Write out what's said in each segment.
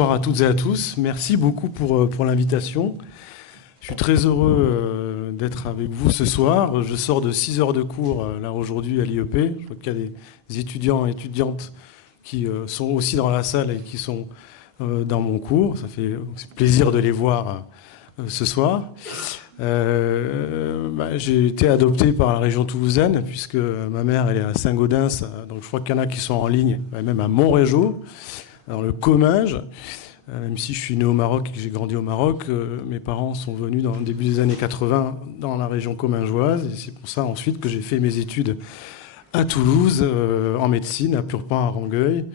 bonsoir à toutes et à tous. Merci beaucoup pour l'invitation. Je suis très heureux d'être avec vous ce soir. Je sors de 6 heures de cours là aujourd'hui à l'IEP. Je vois qu'il y a des étudiants et étudiantes qui sont aussi dans la salle et qui sont dans mon cours. Ça fait plaisir de les voir ce soir. J'ai été adopté par la région toulousaine puisque ma mère elle est à Saint-Gaudens, donc je crois qu'il y en a qui sont en ligne, même à Montrégeau, alors le Comminges. Même si je suis né au Maroc et que j'ai grandi au Maroc, mes parents sont venus dans le début des années 80 dans la région commingeoise, et c'est pour ça ensuite que j'ai fait mes études à Toulouse en médecine, à Purpan à Rangueil,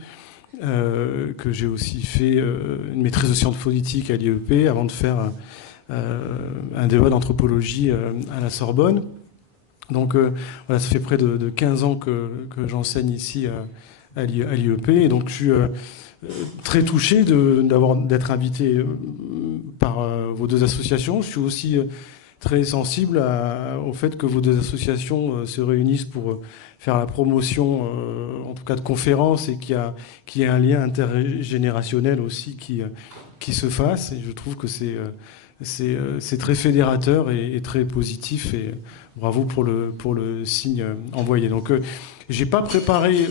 que j'ai aussi fait une maîtrise de sciences politiques à l'IEP avant de faire un DEA d'anthropologie à la Sorbonne. Donc voilà, ça fait près de 15 ans que j'enseigne ici à l'IEP, et donc je suis très touché d'être invité par vos deux associations. Je suis aussi très sensible au fait que vos deux associations se réunissent pour faire la promotion, en tout cas de conférences, et qu'il y ait un lien intergénérationnel aussi qui se fasse. Et je trouve que c'est très fédérateur et très positif. Et bravo pour le signe envoyé. Donc, j'ai pas préparé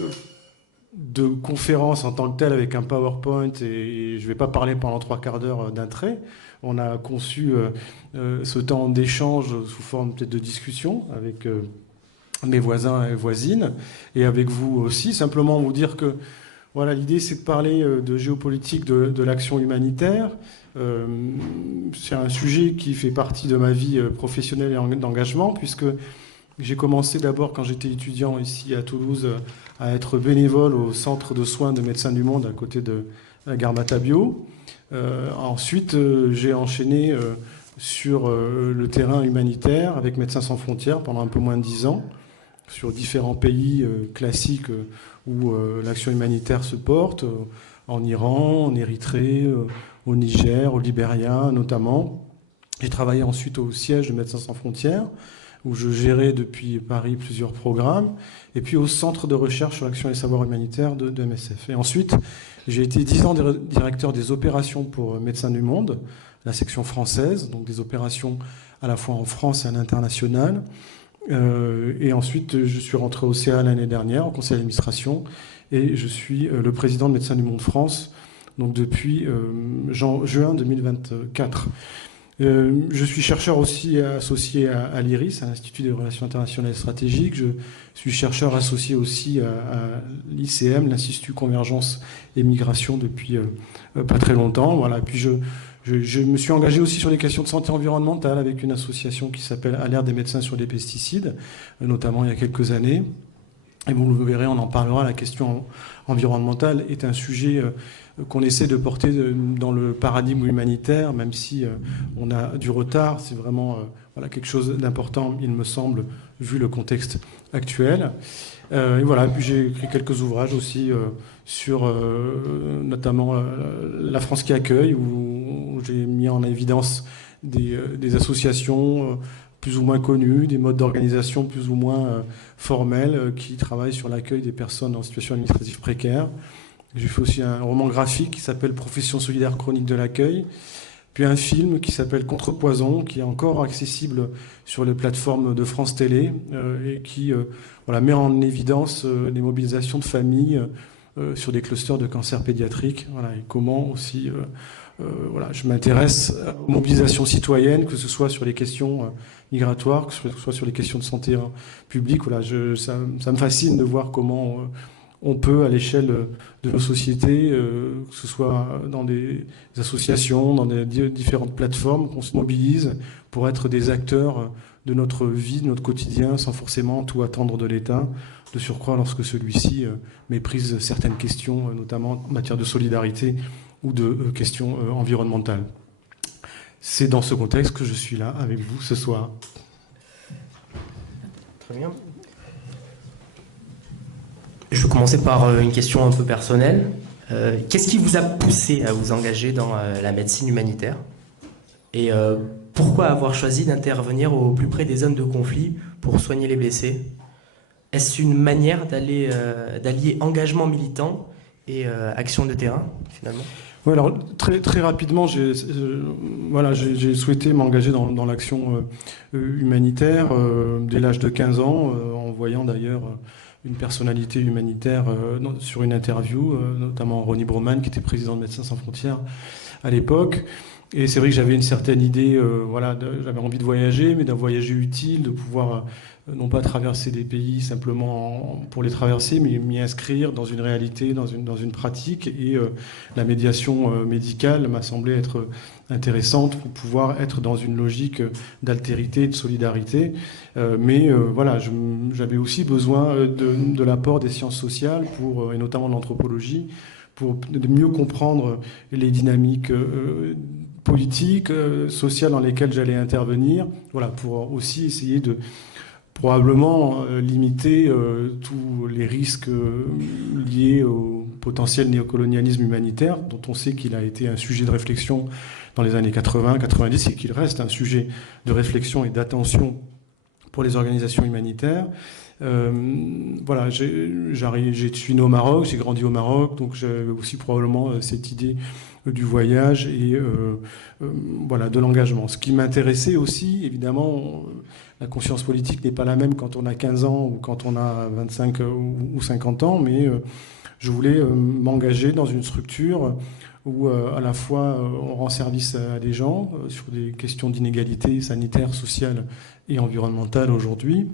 de conférence en tant que telle avec un PowerPoint et je ne vais pas parler pendant 3 quarts d'heure d'un trait. On a conçu ce temps d'échange sous forme peut-être de discussion avec mes voisins et voisines et avec vous aussi. Simplement vous dire que voilà, l'idée c'est de parler de géopolitique de l'action humanitaire. C'est un sujet qui fait partie de ma vie professionnelle et d'engagement puisque j'ai commencé d'abord quand j'étais étudiant ici à Toulouse à être bénévole au centre de soins de Médecins du Monde à côté de la gare Matabio. Ensuite, j'ai enchaîné sur le terrain humanitaire avec Médecins sans frontières pendant un peu moins de 10 ans, sur différents pays classiques où l'action humanitaire se porte, en Iran, en Érythrée, au Niger, au Libéria notamment. J'ai travaillé ensuite au siège de Médecins sans frontières, où je gérais depuis Paris plusieurs programmes, et puis au centre de recherche sur l'action et les savoirs humanitaires de MSF. Et ensuite, j'ai été 10 ans directeur des opérations pour Médecins du Monde, la section française, donc des opérations à la fois en France et à l'international. Et ensuite, je suis rentré au CA l'année dernière, au conseil d'administration, et je suis le président de Médecins du Monde France, donc depuis juin 2024. Je suis chercheur aussi associé à l'IRIS, à l'Institut des Relations Internationales Stratégiques. Je suis chercheur associé aussi à l'ICM, l'Institut Convergence et Migration, depuis pas très longtemps. Voilà. Puis je me suis engagé aussi sur les questions de santé environnementale avec une association qui s'appelle Alerte des médecins sur les pesticides, notamment il y a quelques années. Et vous le verrez, on en parlera, la question environnementale est un sujet qu'on essaie de porter dans le paradigme humanitaire, même si on a du retard. C'est vraiment voilà, quelque chose d'important, il me semble, vu le contexte actuel. Et voilà, puis j'ai écrit quelques ouvrages aussi sur notamment la France qui accueille, où j'ai mis en évidence des associations plus ou moins connues, des modes d'organisation plus ou moins formels qui travaillent sur l'accueil des personnes en situation administrative précaire. J'ai fait aussi un roman graphique qui s'appelle Profession solidaire chronique de l'accueil, puis un film qui s'appelle Contrepoison, qui est encore accessible sur les plateformes de France Télé et qui voilà, met en évidence les mobilisations de familles sur des clusters de cancer pédiatrique, voilà, et comment aussi voilà, je m'intéresse aux mobilisations citoyennes, que ce soit sur les questions migratoires, que ce soit sur les questions de santé publique. Voilà, ça me fascine de voir comment on peut, à l'échelle de nos sociétés, que ce soit dans des associations, dans des différentes plateformes, qu'on se mobilise pour être des acteurs de notre vie, de notre quotidien, sans forcément tout attendre de l'État, de surcroît lorsque celui-ci méprise certaines questions, notamment en matière de solidarité ou de questions environnementales. C'est dans ce contexte que je suis là avec vous ce soir. Très bien. Je vais commencer par une question un peu personnelle. Qu'est-ce qui vous a poussé à vous engager dans la médecine humanitaire ? Et pourquoi avoir choisi d'intervenir au plus près des zones de conflit pour soigner les blessés ? Est-ce une manière d'allier engagement militant et action de terrain, finalement ? Ouais, alors très rapidement, j'ai souhaité m'engager dans l'action humanitaire dès l'âge de 15 ans, en voyant d'ailleurs une personnalité humanitaire sur une interview, notamment Ronnie Broman, qui était président de Médecins sans frontières à l'époque. Et c'est vrai que j'avais une certaine idée, j'avais envie de voyager, mais d'un voyager utile, de pouvoir non pas traverser des pays simplement pour les traverser, mais m'y inscrire dans une réalité, dans une pratique. Et la médiation médicale m'a semblé être intéressante pour pouvoir être dans une logique d'altérité, de solidarité. J'avais aussi besoin de l'apport des sciences sociales, et notamment de l'anthropologie, pour de mieux comprendre les dynamiques politiques, sociales dans lesquelles j'allais intervenir, pour aussi essayer de probablement limiter tous les risques liés au potentiel néocolonialisme humanitaire, dont on sait qu'il a été un sujet de réflexion dans les années 80, 90, et qu'il reste un sujet de réflexion et d'attention pour les organisations humanitaires. Je suis né au Maroc, j'ai grandi au Maroc, donc j'avais aussi probablement cette idée du voyage et de l'engagement. Ce qui m'intéressait aussi, évidemment, la conscience politique n'est pas la même quand on a 15 ans ou quand on a 25 ou 50 ans, mais je voulais m'engager dans une structure où à la fois on rend service à des gens sur des questions d'inégalité sanitaire, sociale et environnementale aujourd'hui,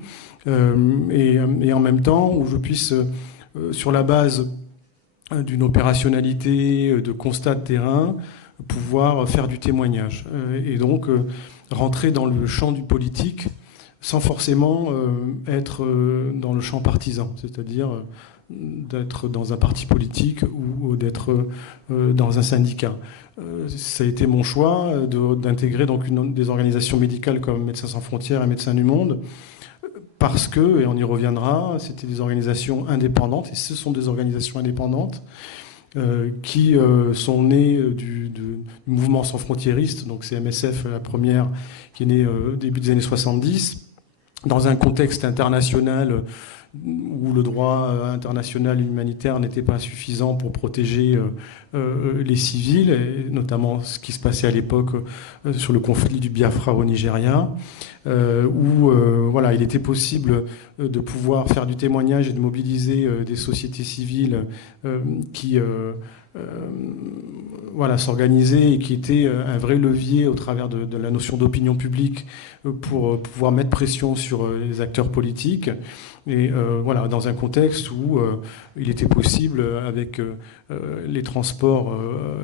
et en même temps où je puisse, sur la base d'une opérationnalité, de constat de terrain, pouvoir faire du témoignage. Et donc rentrer dans le champ du politique sans forcément être dans le champ partisan, c'est-à-dire d'être dans un parti politique ou d'être dans un syndicat. Ça a été mon choix d'intégrer donc des organisations médicales comme Médecins sans frontières et Médecins du Monde, parce que, et on y reviendra, c'était des organisations indépendantes, et ce sont des organisations indépendantes qui sont nées du mouvement sans frontiériste, donc c'est MSF la première, qui est née au début des années 70, dans un contexte international où le droit international humanitaire n'était pas suffisant pour protéger les civils, et notamment ce qui se passait à l'époque sur le conflit du Biafra au Nigeria, où il était possible de pouvoir faire du témoignage et de mobiliser des sociétés civiles qui s'organisaient et qui étaient un vrai levier au travers de la notion d'opinion publique pour pouvoir mettre pression sur les acteurs politiques. Et dans un contexte où il était possible, avec les transports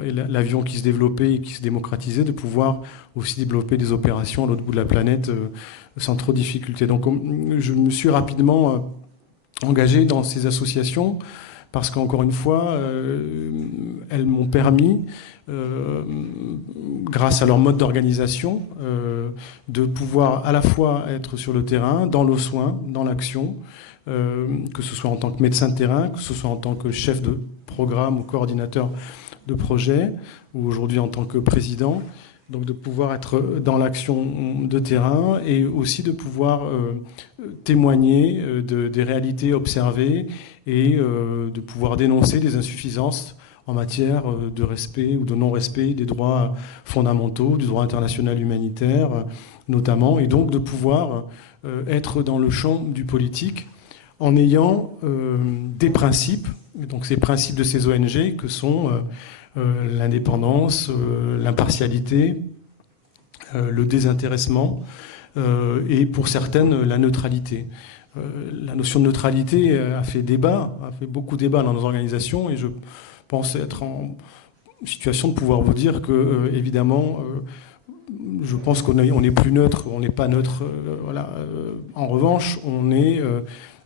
et l'avion qui se développait et qui se démocratisait, de pouvoir aussi développer des opérations à l'autre bout de la planète sans trop de difficultés. Donc je me suis rapidement engagé dans ces associations parce qu'encore une fois, elles m'ont permis, grâce à leur mode d'organisation, de pouvoir à la fois être sur le terrain, dans le soin, dans l'action, que ce soit en tant que médecin de terrain, que ce soit en tant que chef de programme ou coordinateur de projet, ou aujourd'hui en tant que président. Donc de pouvoir être dans l'action de terrain et aussi de pouvoir témoigner des réalités observées et de pouvoir dénoncer des insuffisances en matière de respect ou de non-respect des droits fondamentaux, du droit international humanitaire notamment, et donc de pouvoir être dans le champ du politique en ayant des principes, donc ces principes de ces ONG que sont l'indépendance, l'impartialité, le désintéressement et pour certaines la neutralité. La notion de neutralité a fait beaucoup débat dans nos organisations, et je pense être en situation de pouvoir vous dire que, évidemment, je pense qu'on n'est plus neutre, on n'est pas neutre. En revanche, on est,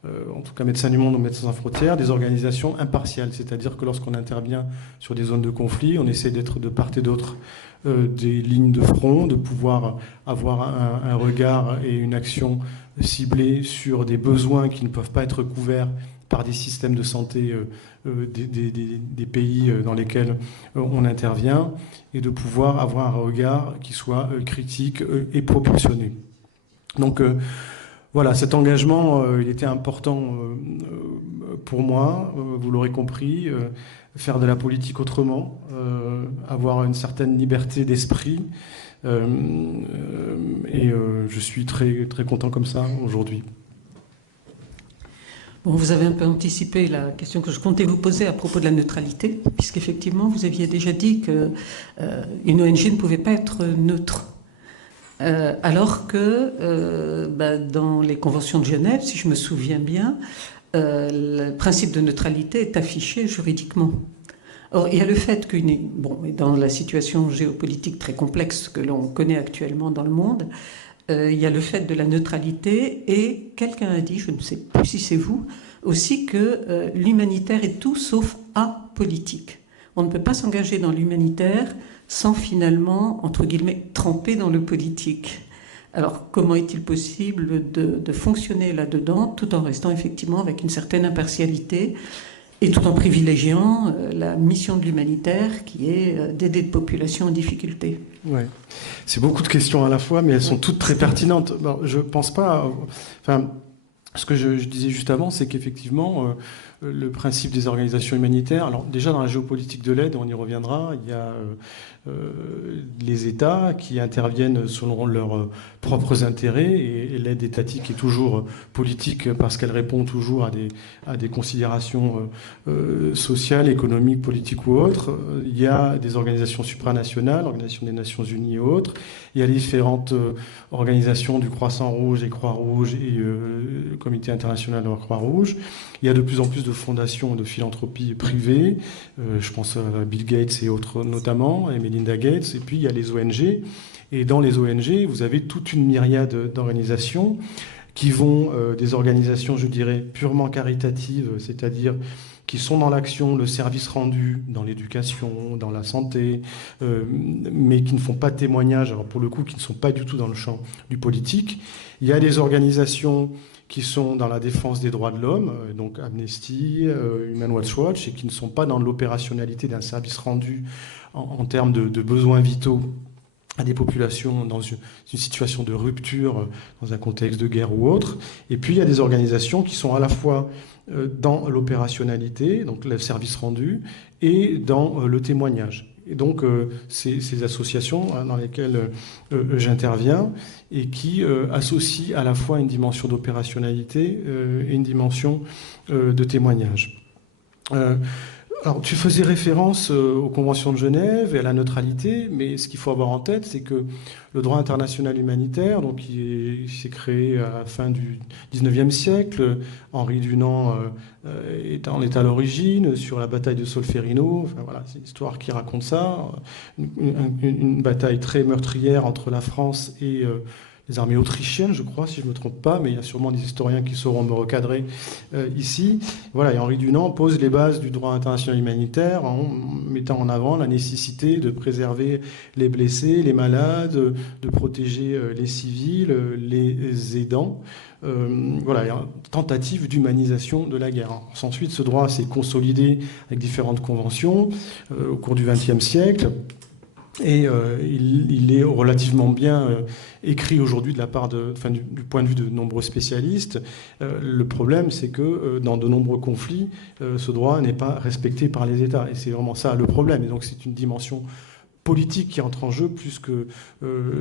en tout cas Médecins du Monde ou Médecins sans frontières, des organisations impartiales. C'est-à-dire que lorsqu'on intervient sur des zones de conflit, on essaie d'être de part et d'autre des lignes de front, de pouvoir avoir un regard et une action ciblée sur des besoins qui ne peuvent pas être couverts par des systèmes de santé des pays dans lesquels on intervient, et de pouvoir avoir un regard qui soit critique et proportionné. Donc Voilà, cet engagement, il était important pour moi, vous l'aurez compris, faire de la politique autrement, avoir une certaine liberté d'esprit, et je suis très, très content comme ça aujourd'hui. Bon, vous avez un peu anticipé la question que je comptais vous poser à propos de la neutralité, puisqu'effectivement, vous aviez déjà dit qu'une ONG ne pouvait pas être neutre. Alors que dans les conventions de Genève, si je me souviens bien, le principe de neutralité est affiché juridiquement. Or, il y a le fait dans la situation géopolitique très complexe que l'on connaît actuellement dans le monde, il y a le fait de la neutralité, et quelqu'un a dit, je ne sais plus si c'est vous, aussi que l'humanitaire est tout sauf apolitique. On ne peut pas s'engager dans l'humanitaire sans finalement, entre guillemets, tremper dans le politique. Alors, comment est-il possible de fonctionner là-dedans tout en restant effectivement avec une certaine impartialité et tout en privilégiant la mission de l'humanitaire qui est d'aider des populations en difficulté? Ouais. C'est beaucoup de questions à la fois, mais elles sont toutes très pertinentes. Bon, je pense pas... ce que je disais juste avant, c'est qu'effectivement, le principe des organisations humanitaires... Alors déjà, dans la géopolitique de l'aide, on y reviendra, il y a les États qui interviennent selon leurs propres intérêts, et l'aide étatique est toujours politique parce qu'elle répond toujours à des considérations sociales, économiques, politiques ou autres. Il y a des organisations supranationales, l'Organisation des Nations Unies et autres. Il y a les différentes organisations du Croissant-Rouge et Croix-Rouge et le Comité international de la Croix-Rouge. Il y a de plus en plus de fondations de philanthropie privée. Je pense à Bill Gates et autres notamment, et Melinda Gates. Et puis il y a les ONG. Et dans les ONG, vous avez toute une myriade d'organisations qui vont des organisations, je dirais, purement caritatives, c'est-à-dire qui sont dans l'action, le service rendu, dans l'éducation, dans la santé, mais qui ne font pas de témoignage, alors pour le coup, qui ne sont pas du tout dans le champ du politique. Il y a des organisations qui sont dans la défense des droits de l'homme, donc Amnesty, Human Rights Watch, et qui ne sont pas dans l'opérationnalité d'un service rendu en termes de besoins vitaux à des populations dans une situation de rupture, dans un contexte de guerre ou autre. Et puis il y a des organisations qui sont à la fois dans l'opérationnalité, donc le service rendu, et dans le témoignage. Et donc ces associations dans lesquelles j'interviens et qui associent à la fois une dimension d'opérationnalité et une dimension de témoignage. Alors, tu faisais référence aux conventions de Genève et à la neutralité, mais ce qu'il faut avoir en tête, c'est que le droit international humanitaire, donc, il s'est créé à la fin du XIXe siècle. Henri Dunant en est à l'origine, sur la bataille de Solferino. Enfin, voilà, c'est l'histoire qui raconte ça. Une bataille très meurtrière entre la France et les armées autrichiennes, je crois, si je ne me trompe pas, mais il y a sûrement des historiens qui sauront me recadrer ici. Voilà, et Henri Dunant pose les bases du droit international humanitaire en mettant en avant la nécessité de préserver les blessés, les malades, de protéger les civils, les aidants. Voilà, il y a une tentative d'humanisation de la guerre. Ensuite, ce droit s'est consolidé avec différentes conventions au cours du XXe siècle. Et il est relativement bien écrit aujourd'hui du point de vue de nombreux spécialistes. Le problème, c'est que dans de nombreux conflits, ce droit n'est pas respecté par les États. Et c'est vraiment ça le problème. Et donc c'est une dimension politique qui entre en jeu plus que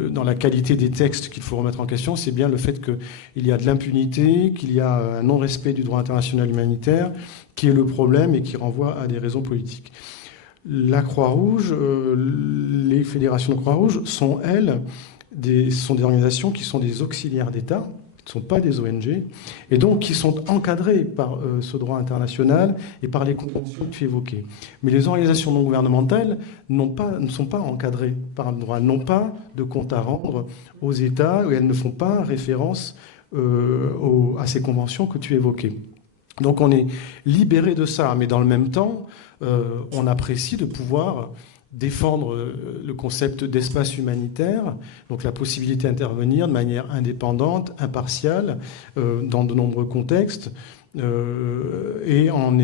dans la qualité des textes qu'il faut remettre en question. C'est bien le fait qu'il y a de l'impunité, qu'il y a un non-respect du droit international humanitaire qui est le problème et qui renvoie à des raisons politiques. La Croix-Rouge, les fédérations de Croix-Rouge sont, elles, sont des organisations qui sont des auxiliaires d'État, qui ne sont pas des ONG, et donc qui sont encadrées par ce droit international et par les conventions que tu évoquais. Mais les organisations non gouvernementales ne sont pas encadrées par le droit. Elles n'ont pas de compte à rendre aux États et elles ne font pas référence à ces conventions que tu évoquais. Donc on est libéré de ça, mais dans le même temps, on apprécie de pouvoir défendre le concept d'espace humanitaire, donc la possibilité d'intervenir de manière indépendante, impartiale, dans de nombreux contextes, et en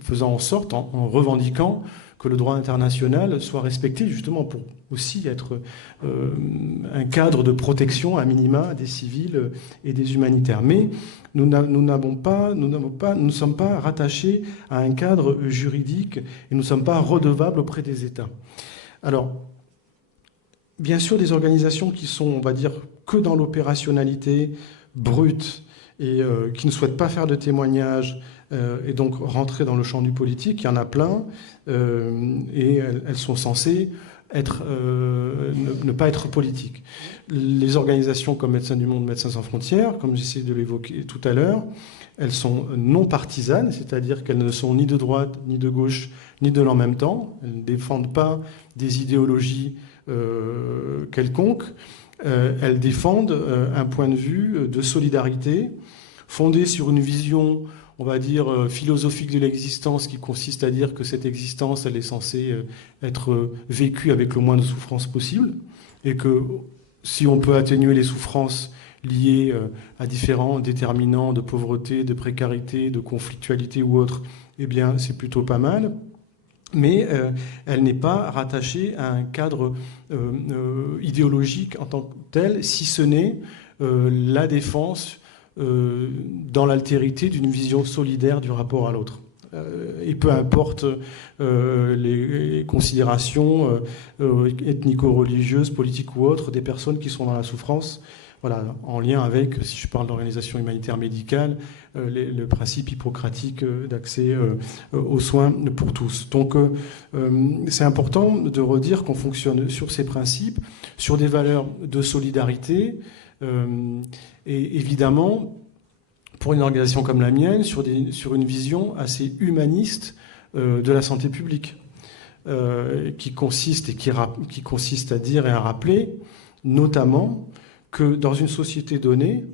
faisant en sorte, en revendiquant que le droit international soit respecté, justement pour aussi être un cadre de protection à minima des civils et des humanitaires. Mais nous ne sommes pas rattachés à un cadre juridique et nous ne sommes pas redevables auprès des États. Alors, bien sûr, des organisations qui sont, on va dire, que dans l'opérationnalité brute et qui ne souhaitent pas faire de témoignages et donc rentrer dans le champ du politique, il y en a plein et elles sont censées ne pas être politiques. Les organisations comme Médecins du Monde, Médecins sans frontières, comme j'essaie de l'évoquer tout à l'heure, elles sont non partisanes, c'est-à-dire qu'elles ne sont ni de droite, ni de gauche, ni de l'en même temps. Elles ne défendent pas des idéologies quelconques. Elles défendent un point de vue de solidarité fondé sur une vision, on va dire, philosophique de l'existence qui consiste à dire que cette existence, elle est censée être vécue avec le moins de souffrance possible et que si on peut atténuer les souffrances liées à différents déterminants de pauvreté, de précarité, de conflictualité ou autre, eh bien, c'est plutôt pas mal. Mais elle n'est pas rattachée à un cadre idéologique en tant que tel, si ce n'est la défense dans l'altérité d'une vision solidaire du rapport à l'autre. Et peu importe les considérations ethnico-religieuses, politiques ou autres, des personnes qui sont dans la souffrance, voilà, en lien avec, si je parle d'organisation humanitaire médicale, le principe hippocratique d'accès aux soins pour tous. Donc c'est important de redire qu'on fonctionne sur ces principes, sur des valeurs de solidarité, et évidemment, pour une organisation comme la mienne, sur une vision assez humaniste de la santé publique, qui consiste à dire et à rappeler, notamment, que dans une société donnée,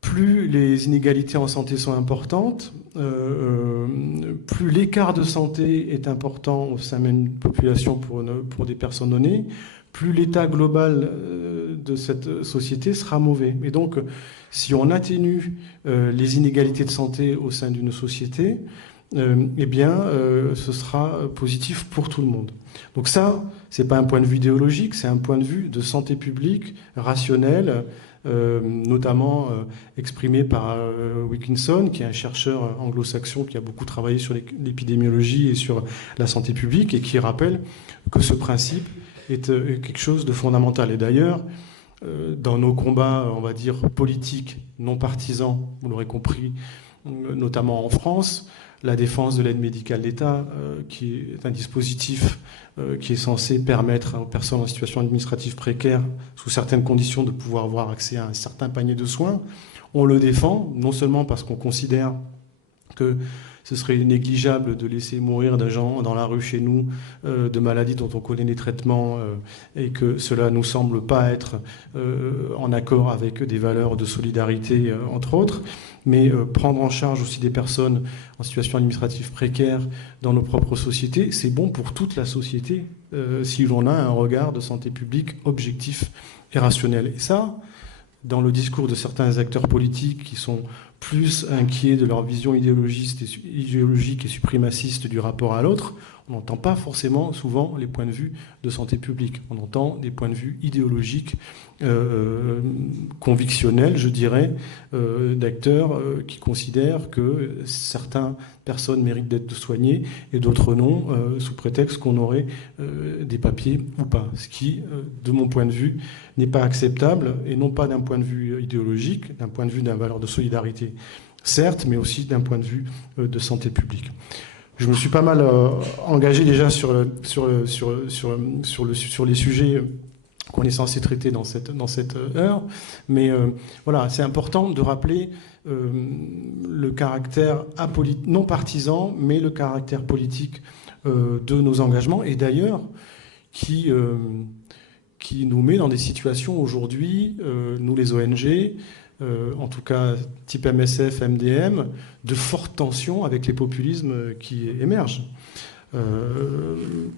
plus les inégalités en santé sont importantes, plus l'écart de santé est important au sein d'une population pour des personnes données, plus l'état global de cette société sera mauvais. Et donc, si on atténue les inégalités de santé au sein d'une société, eh bien, ce sera positif pour tout le monde. Donc ça, c'est pas un point de vue idéologique, c'est un point de vue de santé publique, rationnel, notamment exprimé par Wilkinson, qui est un chercheur anglo-saxon qui a beaucoup travaillé sur l'épidémiologie et sur la santé publique, et qui rappelle que ce principe est quelque chose de fondamental. Et d'ailleurs, dans nos combats, on va dire, politiques, non partisans, vous l'aurez compris, notamment en France, la défense de l'aide médicale d'État, qui est un dispositif qui est censé permettre aux personnes en situation administrative précaire, sous certaines conditions, de pouvoir avoir accès à un certain panier de soins. On le défend, non seulement parce qu'on considère que ce serait négligeable de laisser mourir des gens dans la rue chez nous de maladies dont on connaît les traitements et que cela nous semble pas être en accord avec des valeurs de solidarité, entre autres, mais prendre en charge aussi des personnes en situation administrative précaire dans nos propres sociétés, c'est bon pour toute la société si l'on a un regard de santé publique objectif et rationnel. Et ça, dans le discours de certains acteurs politiques qui sont plus inquiets de leur vision idéologique et suprémaciste du rapport à l'autre, on n'entend pas forcément souvent les points de vue de santé publique. On entend des points de vue idéologiques, convictionnels, je dirais, d'acteurs qui considèrent que certaines personnes méritent d'être soignées et d'autres non, sous prétexte qu'on aurait des papiers ou pas. Ce qui, de mon point de vue, n'est pas acceptable, et non pas d'un point de vue idéologique, d'un point de vue d'une valeur de solidarité, certes, mais aussi d'un point de vue de santé publique. Je me suis pas mal engagé déjà sur les sujets qu'on est censé traiter dans cette heure, mais voilà, c'est important de rappeler le caractère non partisan, mais le caractère politique de nos engagements, et d'ailleurs qui nous met dans des situations aujourd'hui, nous les ONG, en tout cas type MSF, MDM, de fortes tensions avec les populismes qui émergent.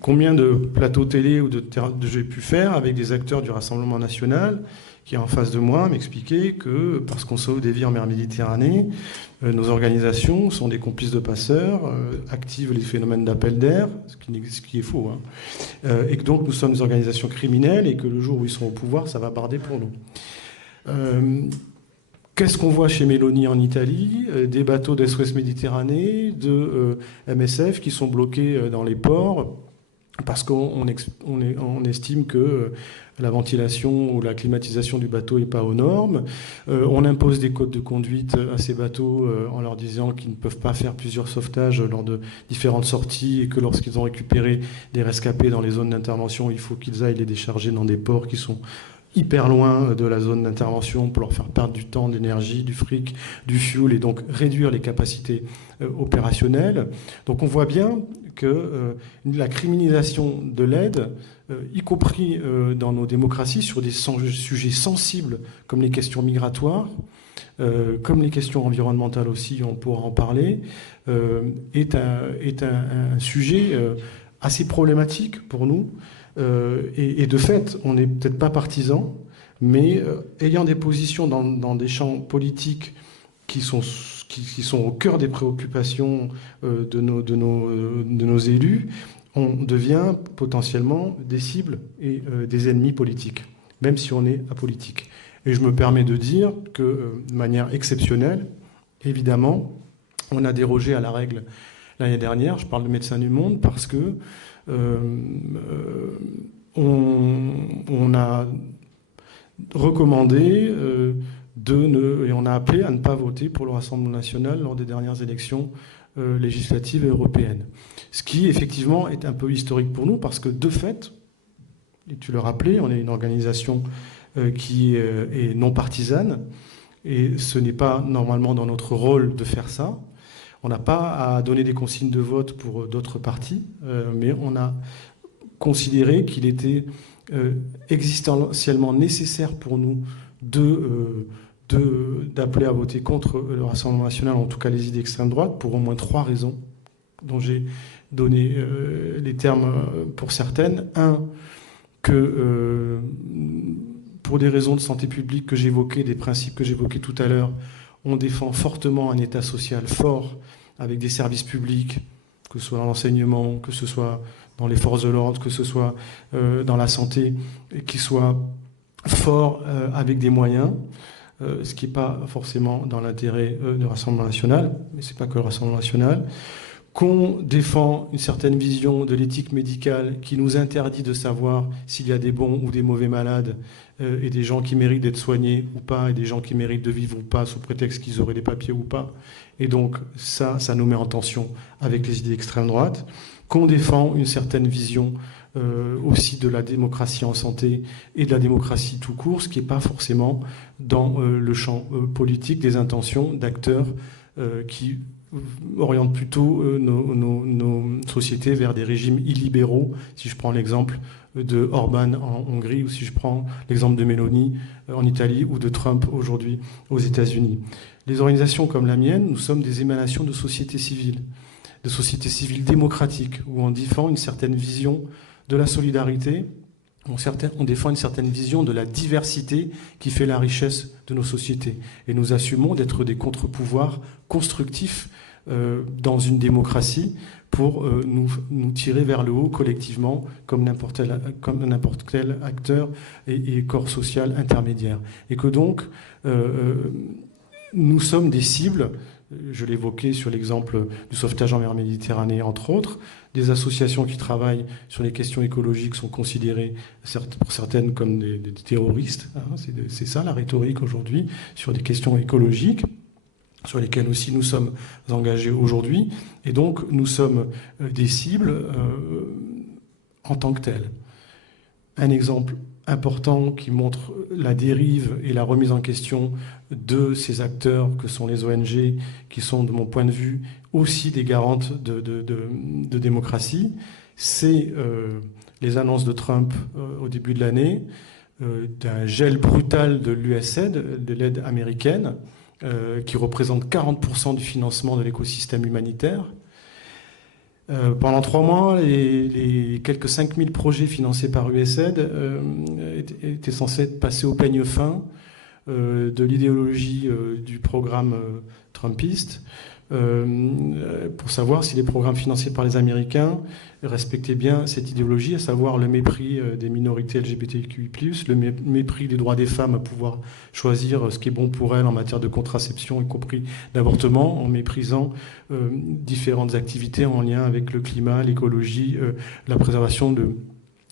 Combien de plateaux télé ou de j'ai pu faire avec des acteurs du Rassemblement national qui est en face de moi m'expliquait que, parce qu'on sauve des vies en mer Méditerranée, nos organisations sont des complices de passeurs, activent les phénomènes d'appel d'air, ce qui est faux, hein, et que donc nous sommes des organisations criminelles et que le jour où ils sont au pouvoir, ça va barder pour nous. Qu'est-ce qu'on voit chez Meloni en Italie? Des bateaux d'Est-Ouest Méditerranée, de MSF qui sont bloqués dans les ports parce qu'on estime que la ventilation ou la climatisation du bateau n'est pas aux normes. On impose des codes de conduite à ces bateaux en leur disant qu'ils ne peuvent pas faire plusieurs sauvetages lors de différentes sorties et que lorsqu'ils ont récupéré des rescapés dans les zones d'intervention, il faut qu'ils aillent les décharger dans des ports qui sont hyper loin de la zone d'intervention pour leur faire perdre du temps, de l'énergie, du fric, du fuel et donc réduire les capacités opérationnelles. Donc on voit bien que la criminalisation de l'aide, y compris dans nos démocraties, sur des sujets sensibles comme les questions migratoires, comme les questions environnementales aussi, on pourra en parler, est un sujet assez problématique pour nous. Et de fait, on n'est peut-être pas partisans, mais ayant des positions dans des champs politiques qui sont au cœur des préoccupations de nos élus, on devient potentiellement des cibles et des ennemis politiques, même si on est apolitique. Et je me permets de dire que, de manière exceptionnelle, évidemment, on a dérogé à la règle l'année dernière, je parle de Médecins du Monde, parce que on a recommandé et on a appelé à ne pas voter pour le Rassemblement national lors des dernières élections législatives et européennes. Ce qui, effectivement, est un peu historique pour nous, parce que, de fait, et tu le rappelais, on est une organisation qui est non partisane, et ce n'est pas normalement dans notre rôle de faire ça. On n'a pas à donner des consignes de vote pour d'autres partis, mais on a considéré qu'il était existentiellement nécessaire pour nous d'appeler à voter contre le Rassemblement national, en tout cas les idées d'extrême droite, pour au moins 3 raisons, dont j'ai donné les termes pour certaines. Un, que pour des raisons de santé publique que j'évoquais, des principes que j'évoquais tout à l'heure, on défend fortement un État social fort, avec des services publics, que ce soit dans l'enseignement, que ce soit dans les forces de l'ordre, que ce soit dans la santé, qui soit fort avec des moyens, ce qui n'est pas forcément dans l'intérêt du Rassemblement national, mais ce n'est pas que le Rassemblement national, qu'on défend une certaine vision de l'éthique médicale qui nous interdit de savoir s'il y a des bons ou des mauvais malades et des gens qui méritent d'être soignés ou pas et des gens qui méritent de vivre ou pas sous prétexte qu'ils auraient des papiers ou pas. Et donc ça nous met en tension avec les idées d'extrême droite. Qu'on défend une certaine vision aussi de la démocratie en santé et de la démocratie tout court, ce qui n'est pas forcément dans le champ politique des intentions d'acteurs qui orientent plutôt nos sociétés vers des régimes illibéraux, si je prends l'exemple de Orban en Hongrie, ou si je prends l'exemple de Meloni en Italie, ou de Trump aujourd'hui aux États-Unis. Les organisations comme la mienne, nous sommes des émanations de sociétés civiles démocratiques, où on défend une certaine vision de la solidarité, on défend une certaine vision de la diversité qui fait la richesse de nos sociétés. Et nous assumons d'être des contre-pouvoirs constructifs dans une démocratie pour nous tirer vers le haut collectivement comme n'importe quel acteur et corps social intermédiaire. Et que donc, nous sommes des cibles, je l'évoquais sur l'exemple du sauvetage en mer Méditerranée, entre autres, des associations qui travaillent sur les questions écologiques sont considérées pour certaines comme des terroristes. Hein, c'est ça la rhétorique aujourd'hui sur des questions écologiques, sur lesquelles aussi nous sommes engagés aujourd'hui. Et donc, nous sommes des cibles en tant que telles. Un exemple important qui montre la dérive et la remise en question de ces acteurs que sont les ONG, qui sont, de mon point de vue, aussi des garantes de démocratie, c'est les annonces de Trump au début de l'année, d'un gel brutal de l'USAID, de l'aide américaine, qui représente 40% du financement de l'écosystème humanitaire, Pendant 3 mois, les quelques 5000 projets financés par USAID étaient censés être passés au peigne fin de l'idéologie du programme trumpiste, pour savoir si les programmes financés par les Américains respectaient bien cette idéologie, à savoir le mépris des minorités LGBTQI+, le mépris des droits des femmes à pouvoir choisir ce qui est bon pour elles en matière de contraception, y compris d'avortement, en méprisant différentes activités en lien avec le climat, l'écologie, la préservation de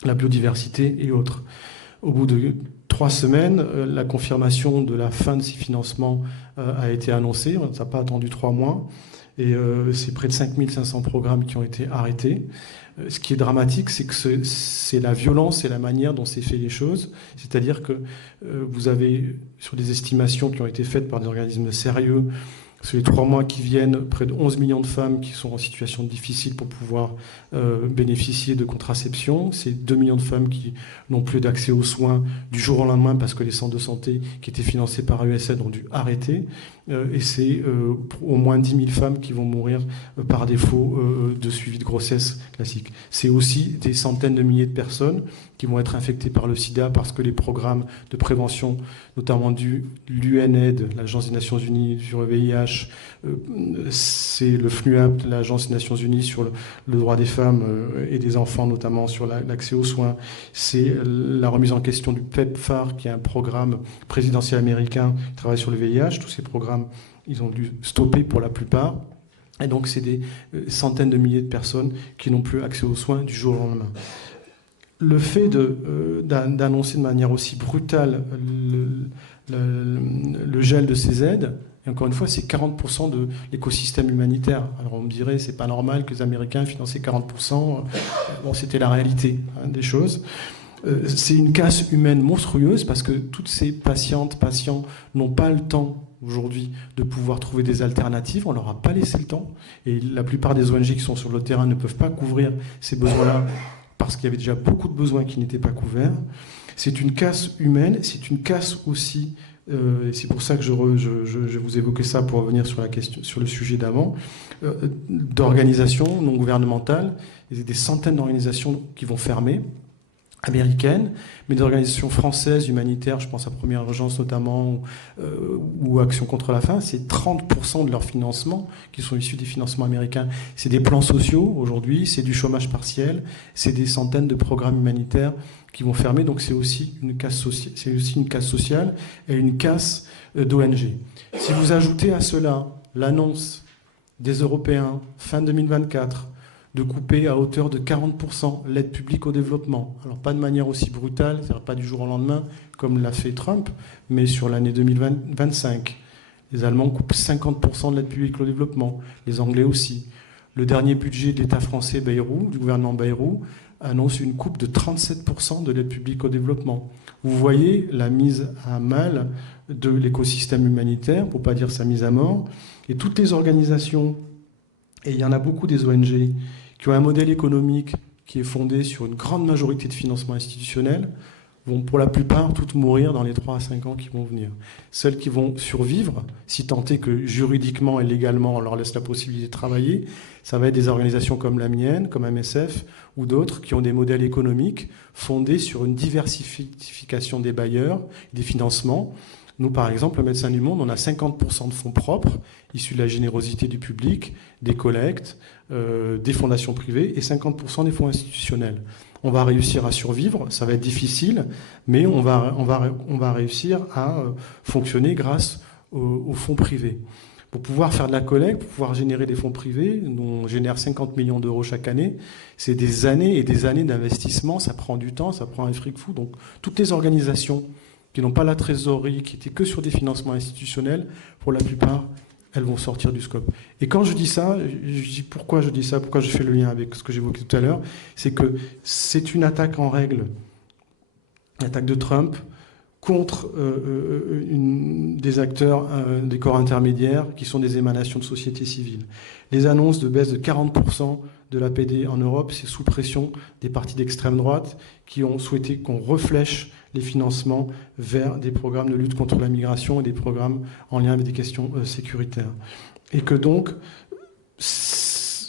la biodiversité et autres. Au bout de 3 semaines, la confirmation de la fin de ces financements a été annoncée. Ça n'a pas attendu 3 mois. Et c'est près de 5500 programmes qui ont été arrêtés. Ce qui est dramatique, c'est que c'est la violence et la manière dont c'est fait les choses. C'est-à-dire que vous avez, sur des estimations qui ont été faites par des organismes sérieux, sur les 3 mois qui viennent, près de 11 millions de femmes qui sont en situation difficile pour pouvoir bénéficier de contraception. C'est 2 millions de femmes qui n'ont plus d'accès aux soins du jour au lendemain parce que les centres de santé qui étaient financés par USAID ont dû arrêter. Et c'est au moins 10 000 femmes qui vont mourir par défaut de suivi de grossesse classique. C'est aussi des centaines de milliers de personnes qui vont être infectées par le sida parce que les programmes de prévention, notamment du l'UNAID, l'Agence des Nations Unies sur le VIH, c'est le FNUAP, l'Agence des Nations Unies sur le droit des femmes et des enfants, notamment sur l'accès aux soins. C'est la remise en question du PEPFAR, qui est un programme présidentiel américain qui travaille sur le VIH. Tous ces programmes, ils ont dû stopper pour la plupart. Et donc, c'est des centaines de milliers de personnes qui n'ont plus accès aux soins du jour au lendemain. Le fait d'annoncer de manière aussi brutale le gel de ces aides, et encore une fois, c'est 40% de l'écosystème humanitaire. Alors on me dirait, c'est pas normal que les Américains finançaient 40%. Bon, c'était la réalité des choses. C'est une casse humaine monstrueuse parce que toutes ces patientes, patients n'ont pas le temps aujourd'hui de pouvoir trouver des alternatives. On leur a pas laissé le temps. Et la plupart des ONG qui sont sur le terrain ne peuvent pas couvrir ces besoins-là parce qu'il y avait déjà beaucoup de besoins qui n'étaient pas couverts. C'est une casse humaine, c'est une casse aussi, et c'est pour ça que je vous évoquais ça pour revenir sur la question, sur le sujet d'avant, d'organisations non gouvernementales. Il y a des centaines d'organisations qui vont fermer, américaines, mais des organisations françaises, humanitaires, je pense à Première Urgence notamment, ou Action contre la faim, c'est 30% de leur financement qui sont issus des financements américains. C'est des plans sociaux aujourd'hui, c'est du chômage partiel, c'est des centaines de programmes humanitaires qui vont fermer, donc c'est aussi une casse sociale et une casse d'ONG. Si vous ajoutez à cela l'annonce des Européens, fin 2024, de couper à hauteur de 40% l'aide publique au développement. Alors pas de manière aussi brutale, c'est-à-dire pas du jour au lendemain comme l'a fait Trump, mais sur l'année 2025. Les Allemands coupent 50% de l'aide publique au développement, les Anglais aussi. Le dernier budget de l'État français Bayrou, du gouvernement Bayrou, annonce une coupe de 37% de l'aide publique au développement. Vous voyez la mise à mal de l'écosystème humanitaire, pour ne pas dire sa mise à mort, et toutes les organisations, et il y en a beaucoup des ONG, qui ont un modèle économique qui est fondé sur une grande majorité de financement institutionnel, vont pour la plupart toutes mourir dans les 3 à 5 ans qui vont venir. Celles qui vont survivre, si tant est que juridiquement et légalement on leur laisse la possibilité de travailler, ça va être des organisations comme la mienne, comme MSF ou d'autres qui ont des modèles économiques fondés sur une diversification des bailleurs, des financements. Nous, par exemple, le Médecins du Monde, on a 50% de fonds propres, issus de la générosité du public, des collectes, des fondations privées, et 50% des fonds institutionnels. On va réussir à survivre, ça va être difficile, mais on va réussir à fonctionner grâce aux fonds privés. Pour pouvoir faire de la collecte, pour pouvoir générer des fonds privés, on génère 50 millions d'euros chaque année, c'est des années et des années d'investissement, ça prend du temps, ça prend un fric fou. Donc toutes les organisations qui n'ont pas la trésorerie, qui étaient que sur des financements institutionnels, pour la plupart, elles vont sortir du scope. Et quand je dis ça, je dis pourquoi je dis ça, pourquoi je fais le lien avec ce que j'évoquais tout à l'heure, c'est que c'est une attaque en règle, l'attaque de Trump, contre des acteurs des corps intermédiaires qui sont des émanations de société civile. Les annonces de baisse de 40% de l'APD en Europe, c'est sous pression des partis d'extrême droite qui ont souhaité qu'on reflèche les financements vers des programmes de lutte contre la migration et des programmes en lien avec des questions sécuritaires. Et que donc,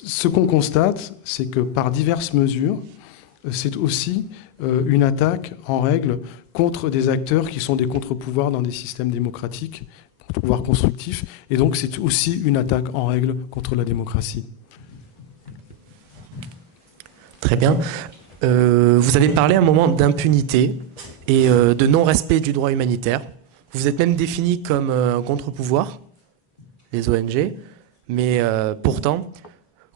ce qu'on constate, c'est que par diverses mesures, c'est aussi une attaque en règle contre des acteurs qui sont des contre-pouvoirs dans des systèmes démocratiques, pouvoirs constructifs, et donc c'est aussi une attaque en règle contre la démocratie. Très bien. Vous avez parlé un moment d'impunité et de non-respect du droit humanitaire. Vous êtes même défini comme un contre-pouvoir, les ONG, mais pourtant,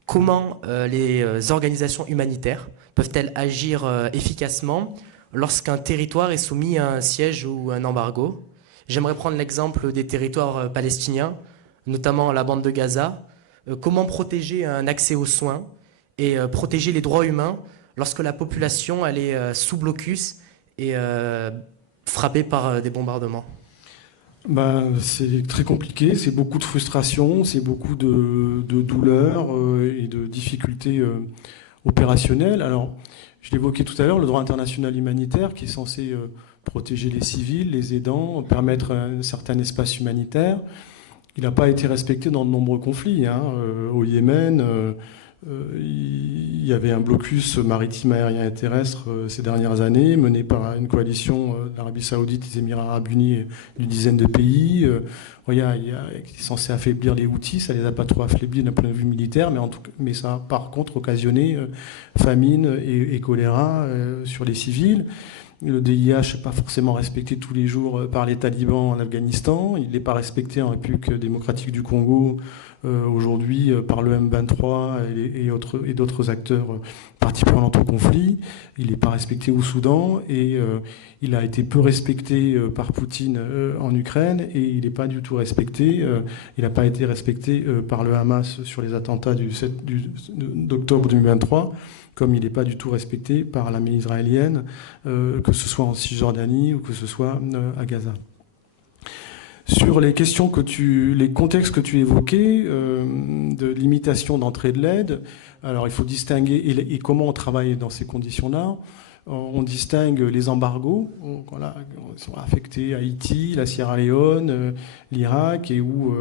comment les organisations humanitaires peuvent-elles agir efficacement lorsqu'un territoire est soumis à un siège ou un embargo? J'aimerais prendre l'exemple des territoires palestiniens, notamment la bande de Gaza. Comment protéger un accès aux soins et protéger les droits humains lorsque la population elle est sous blocus et frappée par des bombardements? C'est très compliqué, c'est beaucoup de frustration, c'est beaucoup de douleur et de difficultés opérationnelles. Alors, je l'évoquais tout à l'heure, le droit international humanitaire qui est censé protéger les civils, les aidants, permettre un certain espace humanitaire. Il n'a pas été respecté dans de nombreux conflits. Au Yémen, il y avait un blocus maritime, aérien et terrestre ces dernières années, mené par une coalition d'Arabie Saoudite, des Émirats Arabes Unis et d'une dizaine de pays. Qui est censé affaiblir les Houthis, ça les a pas trop affaiblis d'un point de vue militaire, mais ça a par contre occasionné famine et choléra sur les civils. Le DIH n'est pas forcément respecté tous les jours par les talibans en Afghanistan. Il n'est pas respecté en République démocratique du Congo aujourd'hui par le M23 et d'autres acteurs partie prenante au conflit. Il n'est pas respecté au Soudan et il a été peu respecté par Poutine en Ukraine et il n'est pas du tout respecté. Il n'a pas été respecté par le Hamas sur les attentats d'octobre 2023. Comme il n'est pas du tout respecté par l'armée israélienne, que ce soit en Cisjordanie ou que ce soit à Gaza. Sur les questions les contextes que tu évoquais, de limitation d'entrée de l'aide, alors il faut distinguer, et comment on travaille dans ces conditions-là. On distingue les embargos, qui sont affectés à Haïti, la Sierra Leone, l'Irak, et où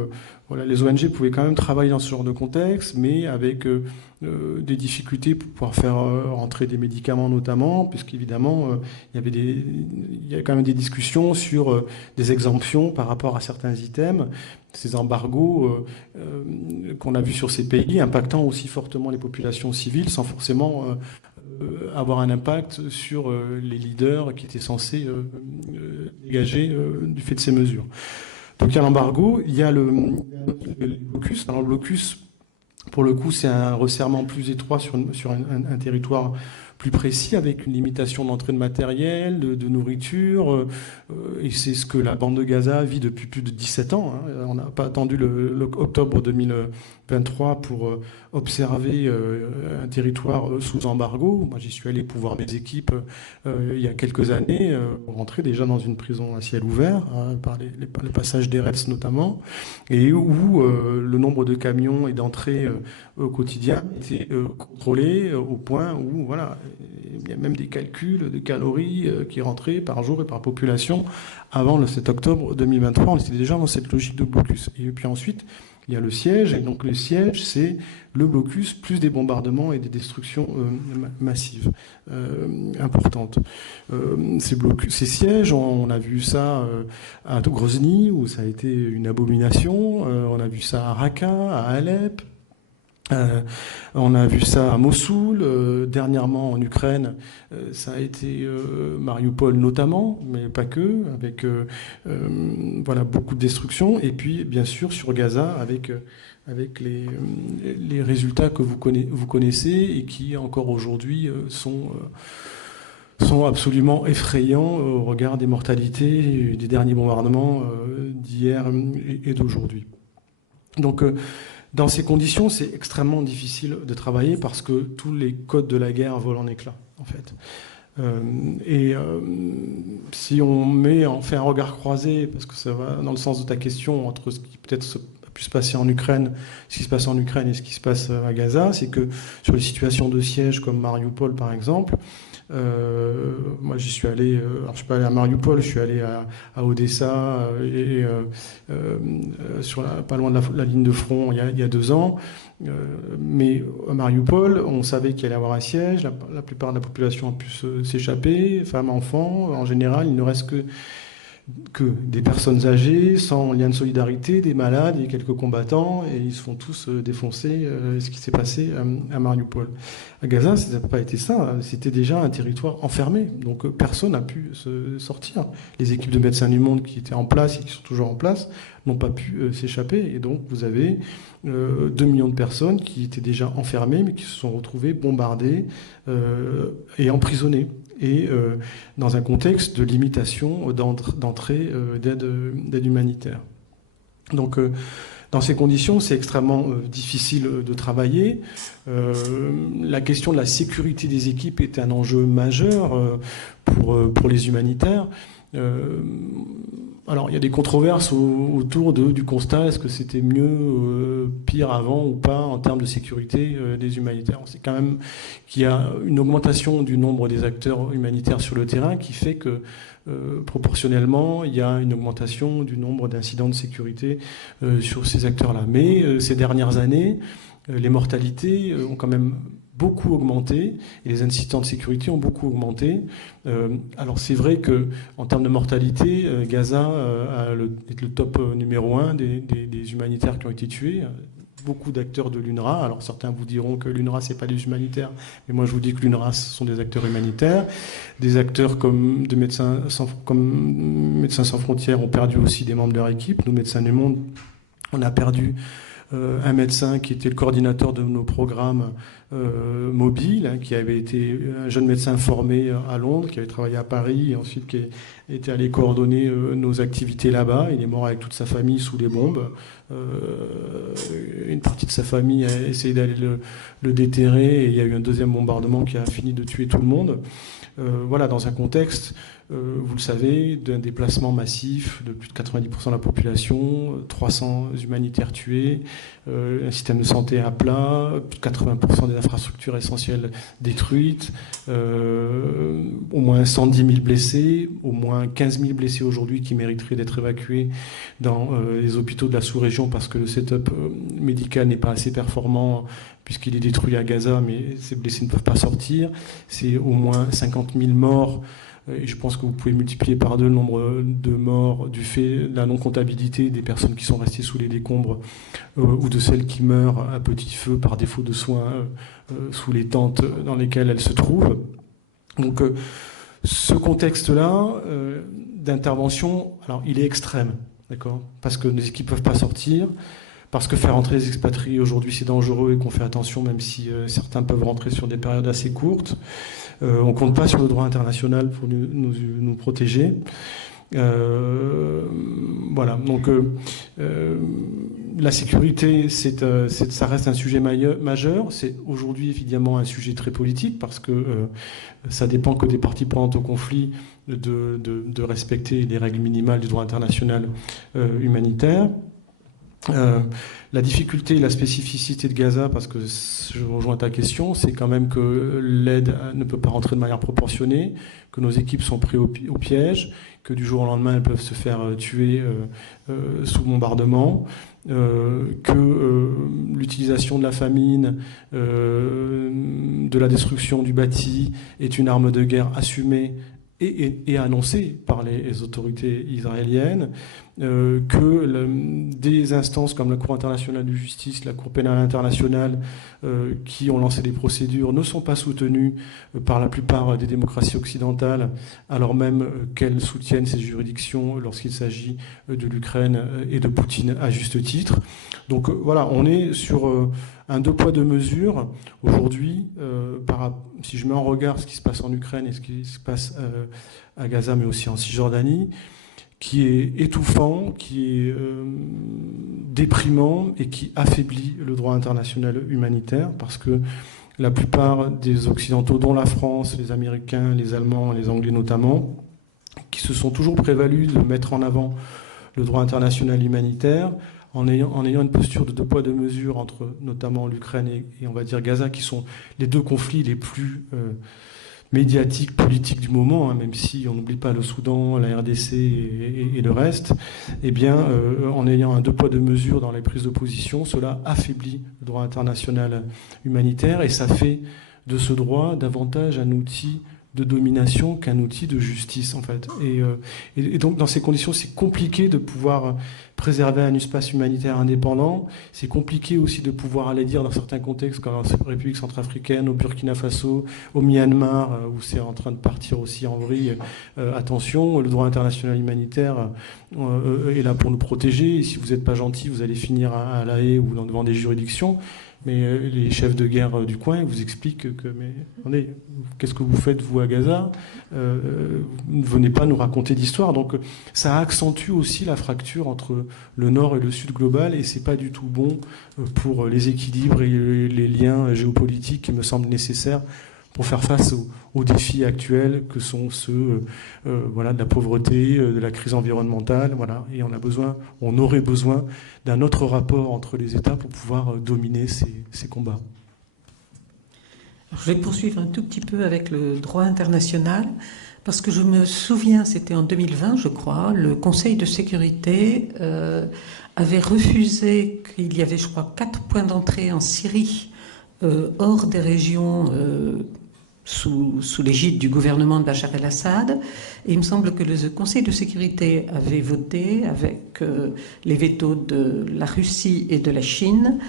les ONG pouvaient quand même travailler dans ce genre de contexte, mais avec des difficultés pour pouvoir faire rentrer des médicaments notamment, puisqu'évidemment, il y a quand même des discussions sur des exemptions par rapport à certains items, ces embargos qu'on a vus sur ces pays, impactant aussi fortement les populations civiles, sans forcément avoir un impact sur les leaders qui étaient censés dégager du fait de ces mesures. Donc il y a l'embargo, il y a le blocus. Alors le blocus, pour le coup, c'est un resserrement plus étroit sur un territoire plus précis, avec une limitation d'entrée de matériel, de nourriture, et c'est ce que la bande de Gaza vit depuis plus de 17 ans. On n'a pas attendu l'octobre 2023 pour observer un territoire sous embargo. Moi, j'y suis allé pour voir mes équipes il y a quelques années, rentrer déjà dans une prison à ciel ouvert, par le passage d'Erez notamment, et où le nombre de camions et d'entrées au quotidien était contrôlé au point où, il y a même des calculs de calories qui rentraient par jour et par population. Avant le 7 octobre 2023, on était déjà dans cette logique de blocus. Et puis ensuite, il y a le siège. Et donc le siège, c'est le blocus plus des bombardements et des destructions massives importantes. Ces sièges, on a vu ça à Grozny, où ça a été une abomination. On a vu ça à Raqqa, à Alep. On a vu ça à Mossoul, dernièrement en Ukraine, ça a été Mariupol notamment, mais pas que, avec beaucoup de destruction, et puis bien sûr sur Gaza avec les résultats que vous connaissez et qui encore aujourd'hui sont absolument effrayants au regard des mortalités des derniers bombardements d'hier et d'aujourd'hui. Donc dans ces conditions, c'est extrêmement difficile de travailler parce que tous les codes de la guerre volent en éclats, en fait. Si on fait un regard croisé, parce que ça va dans le sens de ta question, entre ce qui peut-être a pu se passer en Ukraine, ce qui se passe en Ukraine et ce qui se passe à Gaza, c'est que sur les situations de siège comme Mariupol, par exemple, Moi, j'y suis allé. Alors, je suis pas allé à Mariupol, je suis allé à Odessa pas loin de la ligne de front il y a 2 ans. Mais à Mariupol, on savait qu'il allait y avoir un siège. La plupart de la population a pu s'échapper, femmes, enfants. En général, il ne reste que des personnes âgées, sans lien de solidarité, des malades et quelques combattants, et ils se font tous défoncer. Ce qui s'est passé à Mariupol. À Gaza, ça n'a pas été ça. C'était déjà un territoire enfermé, donc personne n'a pu se sortir. Les équipes de Médecins du Monde qui étaient en place et qui sont toujours en place n'ont pas pu s'échapper, et donc vous avez 2 millions de personnes qui étaient déjà enfermées, mais qui se sont retrouvées bombardées et emprisonnées. Et dans un contexte de limitation d'entrée d'aide humanitaire. Donc, dans ces conditions, c'est extrêmement difficile de travailler. La question de la sécurité des équipes est un enjeu majeur pour les humanitaires. Alors, il y a des controverses autour du constat, est-ce que c'était mieux, pire avant ou pas en termes de sécurité des humanitaires. On sait quand même qu'il y a une augmentation du nombre des acteurs humanitaires sur le terrain qui fait que, proportionnellement, il y a une augmentation du nombre d'incidents de sécurité sur ces acteurs-là. Mais ces dernières années, les mortalités ont quand même beaucoup augmenté et les incidents de sécurité ont beaucoup augmenté. Alors c'est vrai que en termes de mortalité, Gaza est le top numéro 1 des humanitaires qui ont été tués. Beaucoup d'acteurs de l'UNRWA. Alors certains vous diront que l'UNRWA c'est pas des humanitaires, mais moi je vous dis que l'UNRWA ce sont des acteurs humanitaires. Des acteurs comme Médecins sans frontières ont perdu aussi des membres de leur équipe. Nous, Médecins du Monde, on a perdu un médecin qui était le coordinateur de nos programmes mobiles, qui avait été un jeune médecin formé à Londres, qui avait travaillé à Paris et ensuite qui était allé coordonner nos activités là-bas. Il est mort avec toute sa famille sous les bombes. Une partie de sa famille a essayé d'aller le déterrer et il y a eu un deuxième bombardement qui a fini de tuer tout le monde. Voilà, dans un contexte, vous le savez, d'un déplacement massif de plus de 90% de la population, 300 humanitaires tués, un système de santé à plat, plus de 80% des infrastructures essentielles détruites, au moins 110 000 blessés, au moins 15 000 blessés aujourd'hui qui mériteraient d'être évacués dans les hôpitaux de la sous-région parce que le setup médical n'est pas assez performant puisqu'il est détruit à Gaza, mais ces blessés ne peuvent pas sortir. C'est au moins 50 000 morts. Et je pense que vous pouvez multiplier par 2 le nombre de morts du fait de la non-comptabilité des personnes qui sont restées sous les décombres ou de celles qui meurent à petit feu par défaut de soins sous les tentes dans lesquelles elles se trouvent. Donc ce contexte-là d'intervention, alors il est extrême, d'accord, parce que les équipes ne peuvent pas sortir, parce que faire rentrer les expatriés aujourd'hui c'est dangereux et qu'on fait attention même si certains peuvent rentrer sur des périodes assez courtes. On ne compte pas sur le droit international pour nous protéger. Voilà. Donc la sécurité, ça reste un sujet majeur. C'est aujourd'hui évidemment un sujet très politique parce que ça dépend que des parties prenantes au conflit de respecter les règles minimales du droit international humanitaire. La difficulté et la spécificité de Gaza, parce que je rejoins ta question, c'est quand même que l'aide ne peut pas rentrer de manière proportionnée, que nos équipes sont prises au piège, que du jour au lendemain elles peuvent se faire tuer sous bombardement, que l'utilisation de la famine, de la destruction du bâti est une arme de guerre assumée et annoncée par les autorités israéliennes, que des instances comme la Cour internationale de justice, la Cour pénale internationale, qui ont lancé des procédures, ne sont pas soutenues par la plupart des démocraties occidentales, alors même qu'elles soutiennent ces juridictions lorsqu'il s'agit de l'Ukraine et de Poutine à juste titre. Donc voilà, on est sur un 2 poids 2 mesures aujourd'hui, si je mets en regard ce qui se passe en Ukraine et ce qui se passe à Gaza, mais aussi en Cisjordanie, qui est étouffant, qui est déprimant et qui affaiblit le droit international humanitaire, parce que la plupart des Occidentaux, dont la France, les Américains, les Allemands, les Anglais notamment, qui se sont toujours prévalus de mettre en avant le droit international humanitaire, en ayant une posture de 2 poids 2 mesures entre notamment l'Ukraine et on va dire Gaza, qui sont les 2 conflits les plus médiatique, politique du moment, même si on n'oublie pas le Soudan, la RDC et le reste, eh bien, en ayant un deux poids deux mesures dans les prises de position, cela affaiblit le droit international humanitaire et ça fait de ce droit davantage un outil de domination qu'un outil de justice, en fait. Et donc, dans ces conditions, c'est compliqué de pouvoir préserver un espace humanitaire indépendant. C'est compliqué aussi de pouvoir aller dire, dans certains contextes, comme en République centrafricaine, au Burkina Faso, au Myanmar, où c'est en train de partir aussi en vrille, attention, le droit international humanitaire est là pour nous protéger. Et si vous n'êtes pas gentil, vous allez finir à La Haye ou devant des juridictions. Mais les chefs de guerre du coin vous expliquent que, mais attendez, qu'est-ce que vous faites, vous, à Gaza ne venez pas nous raconter d'histoire. Donc ça accentue aussi la fracture entre le nord et le sud global, et c'est pas du tout bon pour les équilibres et les liens géopolitiques qui me semblent nécessaires pour faire face aux défis actuels que sont ceux voilà, de la pauvreté, de la crise environnementale. Voilà. Et on aurait besoin d'un autre rapport entre les États pour pouvoir dominer ces combats. Alors, je vais poursuivre un tout petit peu avec le droit international, parce que je me souviens, c'était en 2020, je crois, le Conseil de sécurité avait refusé qu'il y avait, je crois, 4 points d'entrée en Syrie, hors des régions sous l'égide du gouvernement de Bachar el-Assad. Et il me semble que le Conseil de sécurité avait voté avec les vétos de la Russie et de la Chine,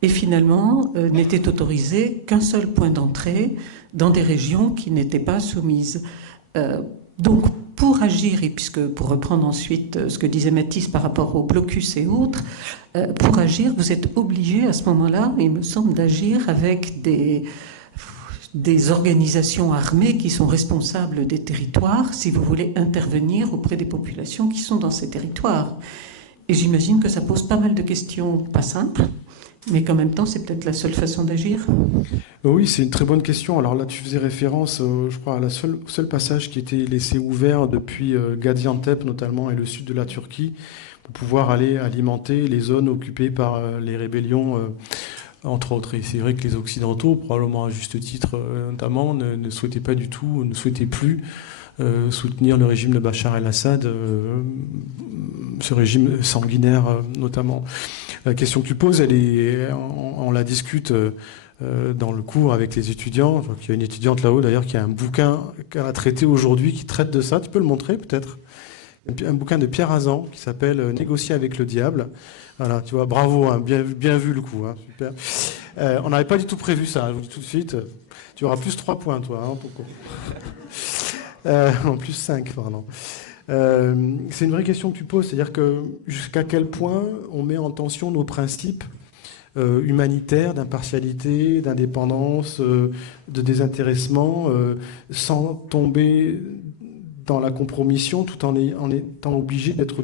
et finalement n'était autorisé qu'un seul point d'entrée dans des régions qui n'étaient pas soumises. Donc, pour agir, et puisque pour reprendre ensuite ce que disait Mathis par rapport au blocus et autres, pour agir, vous êtes obligé à ce moment-là, il me semble, d'agir avec des organisations armées qui sont responsables des territoires si vous voulez intervenir auprès des populations qui sont dans ces territoires. Et j'imagine que ça pose pas mal de questions pas simples, mais qu'en même temps, c'est peut-être la seule façon d'agir. Oui, c'est une très bonne question. Alors là, tu faisais référence, je crois, à la seul passage qui était laissé ouvert depuis Gaziantep, notamment, et le sud de la Turquie, pour pouvoir aller alimenter les zones occupées par les rébellions, entre autres. Et c'est vrai que les Occidentaux, probablement à juste titre notamment, ne souhaitaient pas du tout, ne souhaitaient plus soutenir le régime de Bachar el-Assad, ce régime sanguinaire notamment. La question que tu poses, on la discute dans le cours avec les étudiants. Je vois qu'il y a une étudiante là-haut d'ailleurs qui a un bouquin qu'elle a traité aujourd'hui qui traite de ça. Tu peux le montrer peut-être ? Un bouquin de Pierre Azan qui s'appelle « Négocier avec le diable ». Voilà, tu vois, bravo, hein, bien vu le coup, hein, super. On n'avait pas du tout prévu ça, je vous dis tout de suite. Tu auras plus 3 points, toi, hein, en plus 5, pardon. C'est une vraie question que tu poses, c'est-à-dire que jusqu'à quel point on met en tension nos principes humanitaires, d'impartialité, d'indépendance, de désintéressement, sans tomber dans la compromission, tout en étant obligé d'être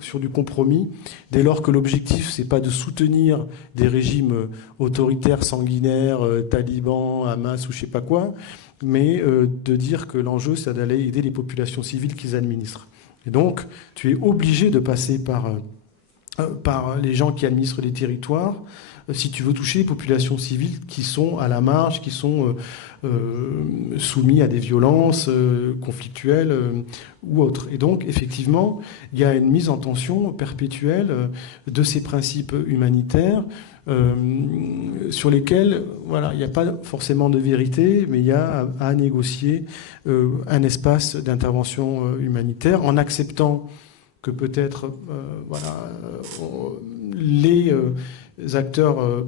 sur du compromis, dès lors que l'objectif, c'est pas de soutenir des régimes autoritaires, sanguinaires, talibans, Hamas ou je sais pas quoi, mais de dire que l'enjeu, c'est d'aller aider les populations civiles qu'ils administrent. Et donc, tu es obligé de passer par les gens qui administrent les territoires, si tu veux toucher les populations civiles qui sont à la marge, qui sont soumis à des violences conflictuelles ou autres. Et donc, effectivement, il y a une mise en tension perpétuelle de ces principes humanitaires sur lesquels, voilà, il n'y a pas forcément de vérité, mais il y a à négocier un espace d'intervention humanitaire en acceptant que peut-être les acteurs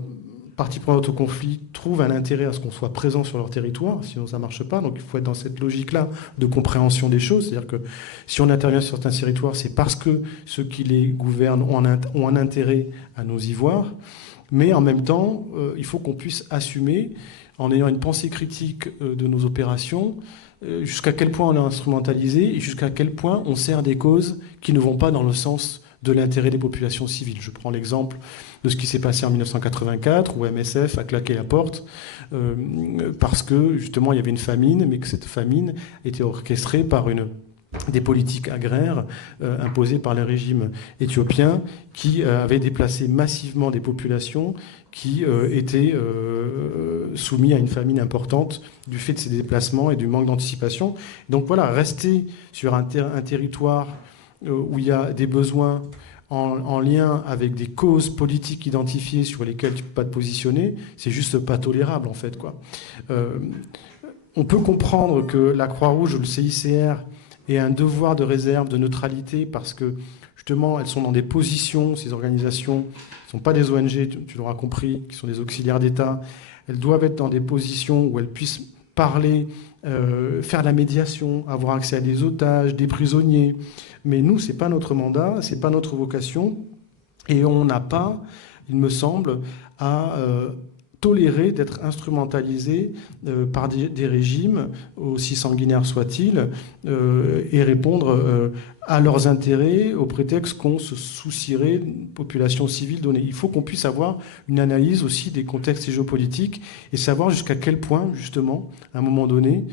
parties prenantes au conflit trouvent un intérêt à ce qu'on soit présent sur leur territoire, sinon ça ne marche pas. Donc il faut être dans cette logique-là de compréhension des choses. C'est-à-dire que si on intervient sur certains territoires, c'est parce que ceux qui les gouvernent ont un intérêt à nous y voir. Mais en même temps, il faut qu'on puisse assumer, en ayant une pensée critique de nos opérations, jusqu'à quel point on est instrumentalisé et jusqu'à quel point on sert des causes qui ne vont pas dans le sens de l'intérêt des populations civiles. Je prends l'exemple de ce qui s'est passé en 1984, où MSF a claqué la porte parce que, justement, il y avait une famine, mais que cette famine était orchestrée par une des politiques agraires imposées par le régime éthiopien qui avait déplacé massivement des populations qui étaient soumises à une famine importante du fait de ces déplacements et du manque d'anticipation. Donc voilà, rester sur un territoire où il y a des besoins en lien avec des causes politiques identifiées sur lesquelles tu ne peux pas te positionner, c'est juste pas tolérable en fait, quoi. On peut comprendre que la Croix-Rouge ou le CICR aient un devoir de réserve, de neutralité, parce que justement elles sont dans des positions, ces organisations ne sont pas des ONG, tu l'auras compris, qui sont des auxiliaires d'État, elles doivent être dans des positions où elles puissent parler, faire la médiation, avoir accès à des otages, des prisonniers. Mais nous, ce n'est pas notre mandat, ce n'est pas notre vocation, et on n'a pas, il me semble, à tolérer d'être instrumentalisé par des régimes, aussi sanguinaires soient-ils, et répondre à leurs intérêts au prétexte qu'on se soucierait d'une population civile donnée. Il faut qu'on puisse avoir une analyse aussi des contextes géopolitiques et savoir jusqu'à quel point, justement, à un moment donné,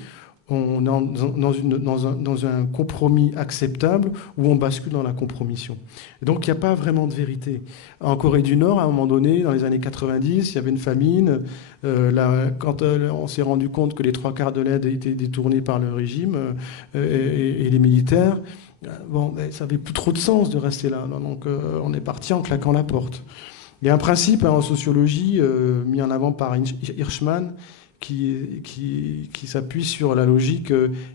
on est dans un compromis acceptable ou on bascule dans la compromission. Et donc, il n'y a pas vraiment de vérité. En Corée du Nord, à un moment donné, dans les années 90, il y avait une famine. Quand on s'est rendu compte que les 3/4 de l'aide étaient détournés par le régime et les militaires, ça n'avait plus trop de sens de rester là. Donc, on est parti en claquant la porte. Il y a un principe en sociologie mis en avant par Hirschman qui s'appuie sur la logique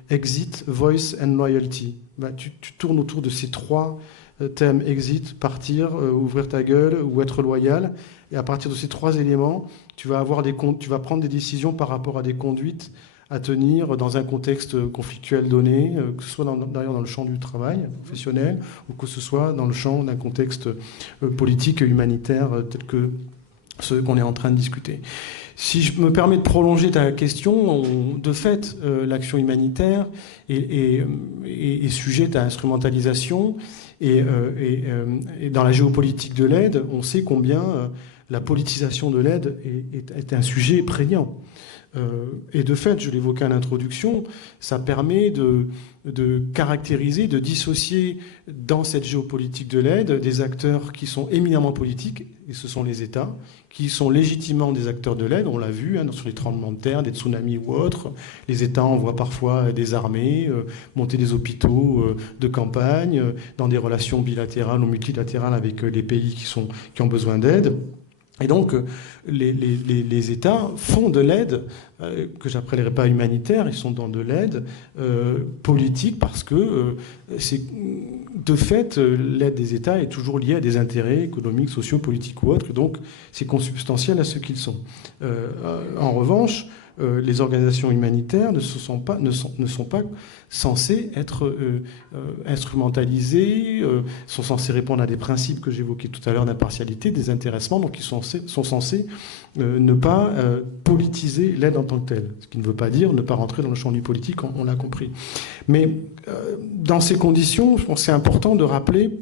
exit, voice and loyalty. Tu tournes autour de ces 3 thèmes, exit, partir, ouvrir ta gueule ou être loyal. Et à partir de ces 3 éléments, tu vas prendre des décisions par rapport à des conduites à tenir dans un contexte conflictuel donné, que ce soit d'ailleurs dans le champ du travail professionnel ou que ce soit dans le champ d'un contexte politique et humanitaire tel que ceux qu'on est en train de discuter. Si je me permets de prolonger ta question, de fait, l'action humanitaire est sujette à instrumentalisation et dans la géopolitique de l'aide, on sait combien la politisation de l'aide est un sujet prégnant. Et de fait, je l'évoquais à l'introduction, ça permet de caractériser, de dissocier dans cette géopolitique de l'aide des acteurs qui sont éminemment politiques, et ce sont les États, qui sont légitimement des acteurs de l'aide, on l'a vu sur les tremblements de terre, des tsunamis ou autres. Les États envoient parfois des armées, monter des hôpitaux de campagne, dans des relations bilatérales ou multilatérales avec les pays qui ont besoin d'aide. Et donc, les États font de l'aide, que j'appellerais pas humanitaire, ils sont dans de l'aide politique parce que, de fait, l'aide des États est toujours liée à des intérêts économiques, sociaux, politiques ou autres, donc c'est consubstantiel à ce qu'ils sont. En revanche, les organisations humanitaires ne sont pas censées être instrumentalisées, sont censées répondre à des principes que j'évoquais tout à l'heure d'impartialité, désintéressement, donc ils sont censés ne pas politiser l'aide en tant que telle. Ce qui ne veut pas dire ne pas rentrer dans le champ du politique, on l'a compris. Mais dans ces conditions, je pense que c'est important de rappeler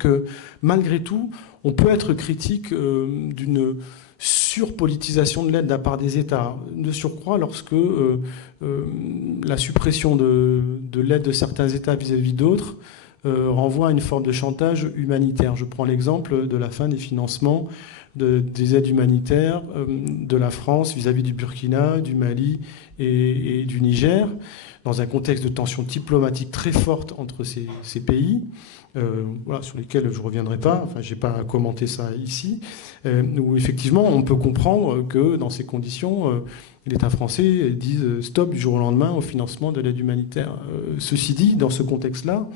que malgré tout, on peut être critique d'une surpolitisation de l'aide de la part des États. De surcroît, lorsque la suppression de l'aide de certains États vis-à-vis d'autres renvoie à une forme de chantage humanitaire. Je prends l'exemple de la fin des financements des aides humanitaires de la France vis-à-vis du Burkina, du Mali et du Niger, dans un contexte de tension diplomatique très forte entre ces pays, sur lesquels je ne reviendrai pas, je n'ai pas à commenter ça ici, où effectivement on peut comprendre que dans ces conditions, l'État français dise stop du jour au lendemain au financement de l'aide humanitaire. Ceci dit, dans ce contexte-là,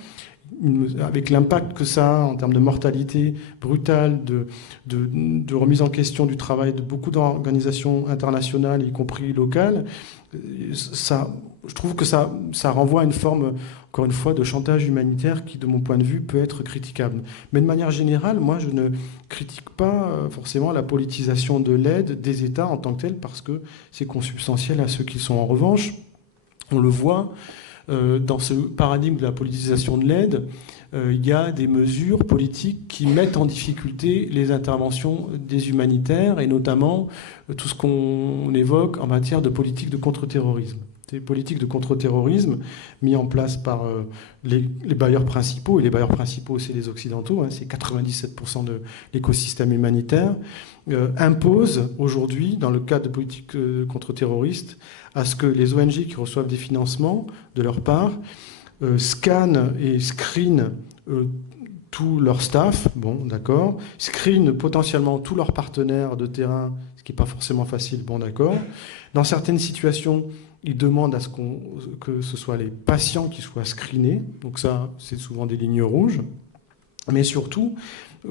avec l'impact que ça a en termes de mortalité brutale, de remise en question du travail de beaucoup d'organisations internationales, y compris locales, je trouve que ça renvoie à une forme, encore une fois, de chantage humanitaire qui, de mon point de vue, peut être critiquable. Mais de manière générale, moi, je ne critique pas forcément la politisation de l'aide des États en tant que telle, parce que c'est consubstantiel à ceux qui sont. En revanche, on le voit, dans ce paradigme de la politisation de l'aide, il y a des mesures politiques qui mettent en difficulté les interventions des humanitaires et notamment tout ce qu'on évoque en matière de politique de contre-terrorisme. Des politiques de contre-terrorisme mises en place par les bailleurs principaux, et les bailleurs principaux, c'est les Occidentaux, hein, c'est 97% de l'écosystème humanitaire, imposent aujourd'hui, dans le cadre de politiques contre-terroristes, à ce que les ONG qui reçoivent des financements de leur part scannent et screenent tout leur staff, bon, d'accord, screenent potentiellement tous leurs partenaires de terrain, ce qui n'est pas forcément facile, bon, d'accord. Dans certaines situations, ils demandent à ce que ce soit les patients qui soient screenés, donc ça, c'est souvent des lignes rouges, mais surtout,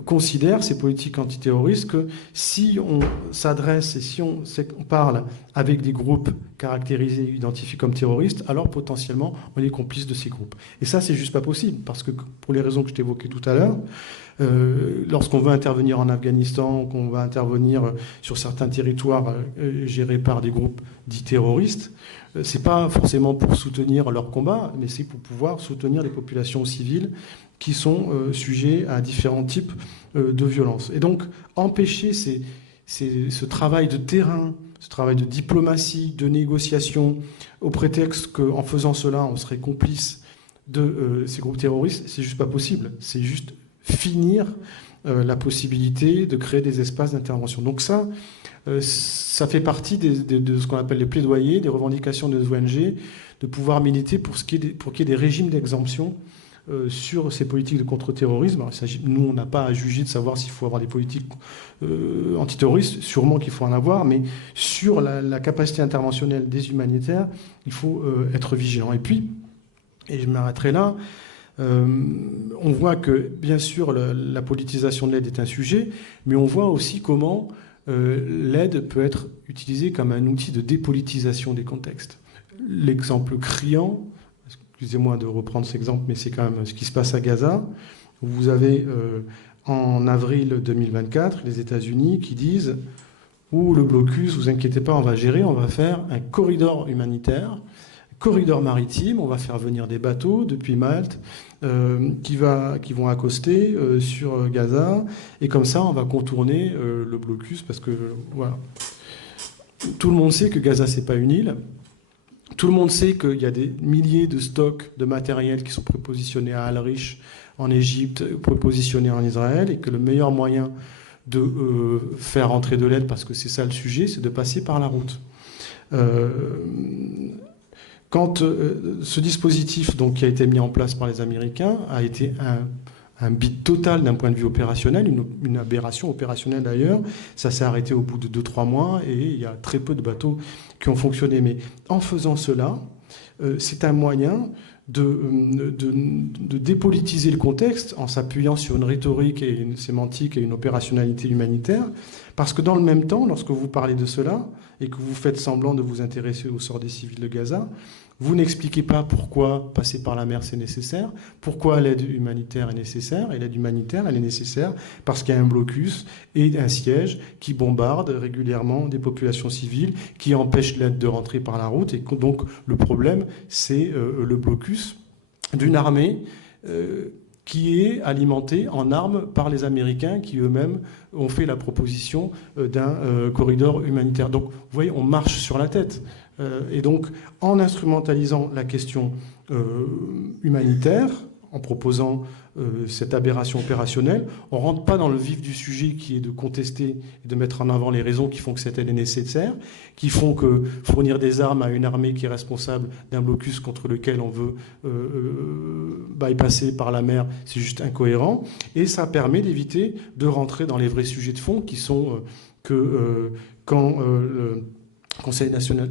considèrent ces politiques antiterroristes que si on s'adresse et si on parle avec des groupes caractérisés, identifiés comme terroristes, alors potentiellement on est complice de ces groupes. Et ça, c'est juste pas possible, parce que pour les raisons que je t'évoquais tout à l'heure, lorsqu'on veut intervenir en Afghanistan, qu'on va intervenir sur certains territoires gérés par des groupes dits terroristes, c'est pas forcément pour soutenir leur combat, mais c'est pour pouvoir soutenir les populations civiles qui sont sujets à différents types de violences. Et donc, empêcher ce travail de terrain, ce travail de diplomatie, de négociation, au prétexte qu'en faisant cela, on serait complice de ces groupes terroristes, c'est juste pas possible. C'est juste finir la possibilité de créer des espaces d'intervention. Donc ça fait partie de ce qu'on appelle les plaidoyers, des revendications des ONG, de pouvoir militer pour qu'il y ait des régimes d'exemption sur ces politiques de contre-terrorisme. Alors, nous, on n'a pas à juger de savoir s'il faut avoir des politiques antiterroristes, sûrement qu'il faut en avoir, mais sur la capacité interventionnelle des humanitaires, il faut être vigilant. Et puis, et je m'arrêterai là, on voit que, bien sûr, la politisation de l'aide est un sujet, mais on voit aussi comment l'aide peut être utilisée comme un outil de dépolitisation des contextes. L'exemple criant, excusez-moi de reprendre cet exemple, mais c'est quand même ce qui se passe à Gaza. Vous avez en avril 2024 les États-Unis qui disent « Ouh, le blocus, vous inquiétez pas, on va gérer, on va faire un corridor humanitaire, corridor maritime, on va faire venir des bateaux depuis Malte qui vont accoster sur Gaza, et comme ça, on va contourner le blocus, parce que, voilà. Tout le monde sait que Gaza, c'est pas une île. Tout le monde sait qu'il y a des milliers de stocks de matériel qui sont prépositionnés à Al-Rish en Égypte, prépositionnés en Israël, et que le meilleur moyen de faire entrer de l'aide, parce que c'est ça le sujet, c'est de passer par la route. Quand ce dispositif donc, qui a été mis en place par les Américains a été un bid total d'un point de vue opérationnel, une aberration opérationnelle d'ailleurs, ça s'est arrêté au bout de 2-3 mois et il y a très peu de bateaux qui ont fonctionné. Mais en faisant cela, c'est un moyen de dépolitiser le contexte en s'appuyant sur une rhétorique et une sémantique et une opérationnalité humanitaire, parce que dans le même temps, lorsque vous parlez de cela et que vous faites semblant de vous intéresser au sort des civils de Gaza, vous n'expliquez pas pourquoi passer par la mer c'est nécessaire, pourquoi l'aide humanitaire est nécessaire, et l'aide humanitaire elle est nécessaire parce qu'il y a un blocus et un siège qui bombarde régulièrement des populations civiles, qui empêchent l'aide de rentrer par la route, et donc le problème c'est le blocus d'une armée qui est alimentée en armes par les Américains qui eux-mêmes ont fait la proposition d'un corridor humanitaire. Donc vous voyez, on marche sur la tête. Et donc, en instrumentalisant la question humanitaire, en proposant cette aberration opérationnelle, on ne rentre pas dans le vif du sujet qui est de contester et de mettre en avant les raisons qui font que cette aide est nécessaire, qui font que fournir des armes à une armée qui est responsable d'un blocus contre lequel on veut bypasser par la mer, c'est juste incohérent. Et ça permet d'éviter de rentrer dans les vrais sujets de fond qui sont que quand le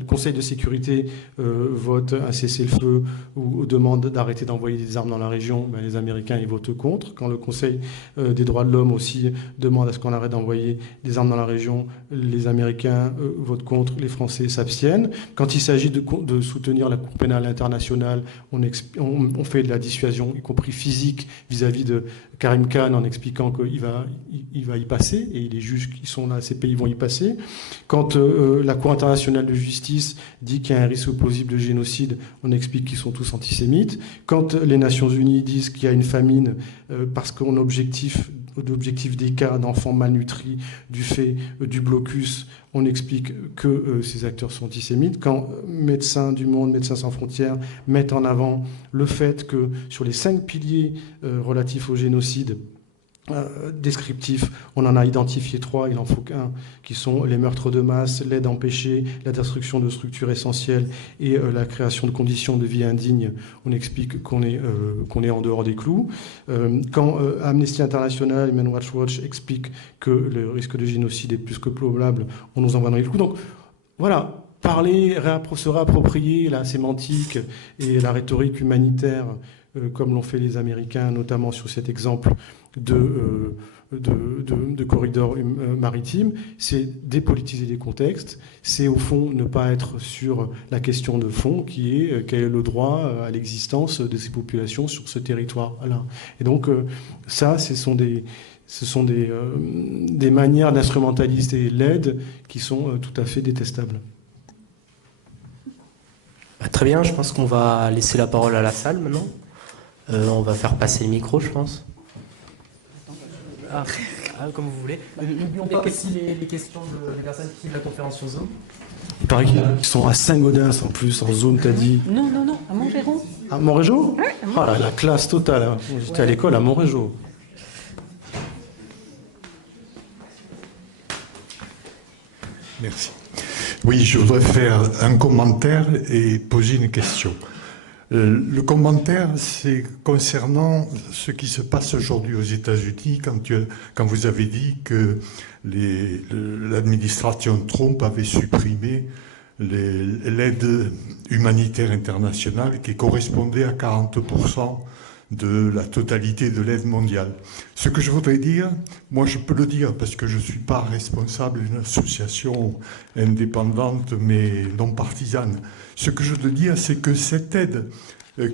Conseil de sécurité vote un cessez-le-feu ou demande d'arrêter d'envoyer des armes dans la région, ben les Américains ils votent contre. Quand le Conseil des droits de l'homme aussi demande à ce qu'on arrête d'envoyer des armes dans la région, les Américains votent contre, les Français s'abstiennent. Quand il s'agit de soutenir la Cour pénale internationale, on fait de la dissuasion, y compris physique, vis-à-vis de Karim Khan, en expliquant qu'il va y passer, et les juges qui sont là, ces pays vont y passer. Quand la Cour internationale de justice dit qu'il y a un risque plausible de génocide, on explique qu'ils sont tous antisémites. Quand les Nations Unies disent qu'il y a une famine parce qu'on objectif d'objectif des cas d'enfants malnutris du fait du blocus, on explique que ces acteurs sont antisémites. Quand Médecins du Monde, Médecins sans frontières mettent en avant le fait que sur les 5 piliers relatifs au génocide, descriptif, on en a identifié 3, il en faut qu'un, qui sont les meurtres de masse, l'aide empêchée, la destruction de structures essentielles et la création de conditions de vie indignes. On explique qu'on est en dehors des clous. Quand Amnesty International et Human Rights Watch expliquent que le risque de génocide est plus que probable, on nous envoie dans les clous. Donc voilà, parler, se réapproprier la sémantique et la rhétorique humanitaire, comme l'ont fait les Américains, notamment sur cet exemple de corridors maritimes, c'est dépolitiser les contextes, c'est au fond ne pas être sur la question de fond qui est quel est le droit à l'existence de ces populations sur ce territoire-là. Et donc ça, ce sont des manières d'instrumentaliser l'aide qui sont tout à fait détestables. Très bien, je pense qu'on va laisser la parole à la salle maintenant. On va faire passer le micro, je pense. Comme vous voulez. N'oublions pas aussi les questions des personnes qui suivent la conférence sur Zoom. Il paraît qu'ils sont à Saint-Gaudens en plus, en Zoom, t'as dit. Non, à Montréal. À Montréal? Ah, la classe totale. Hein. J'étais à l'école à Montréal. Merci. Oui, je voudrais faire un commentaire et poser une question. Le commentaire, c'est concernant ce qui se passe aujourd'hui aux États-Unis, quand vous avez dit que l'administration Trump avait supprimé l'aide humanitaire internationale qui correspondait à 40% de la totalité de l'aide mondiale. Ce que je voudrais dire, moi je peux le dire parce que je ne suis pas responsable d'une association indépendante mais non partisane. Ce que je veux dire, c'est que cette aide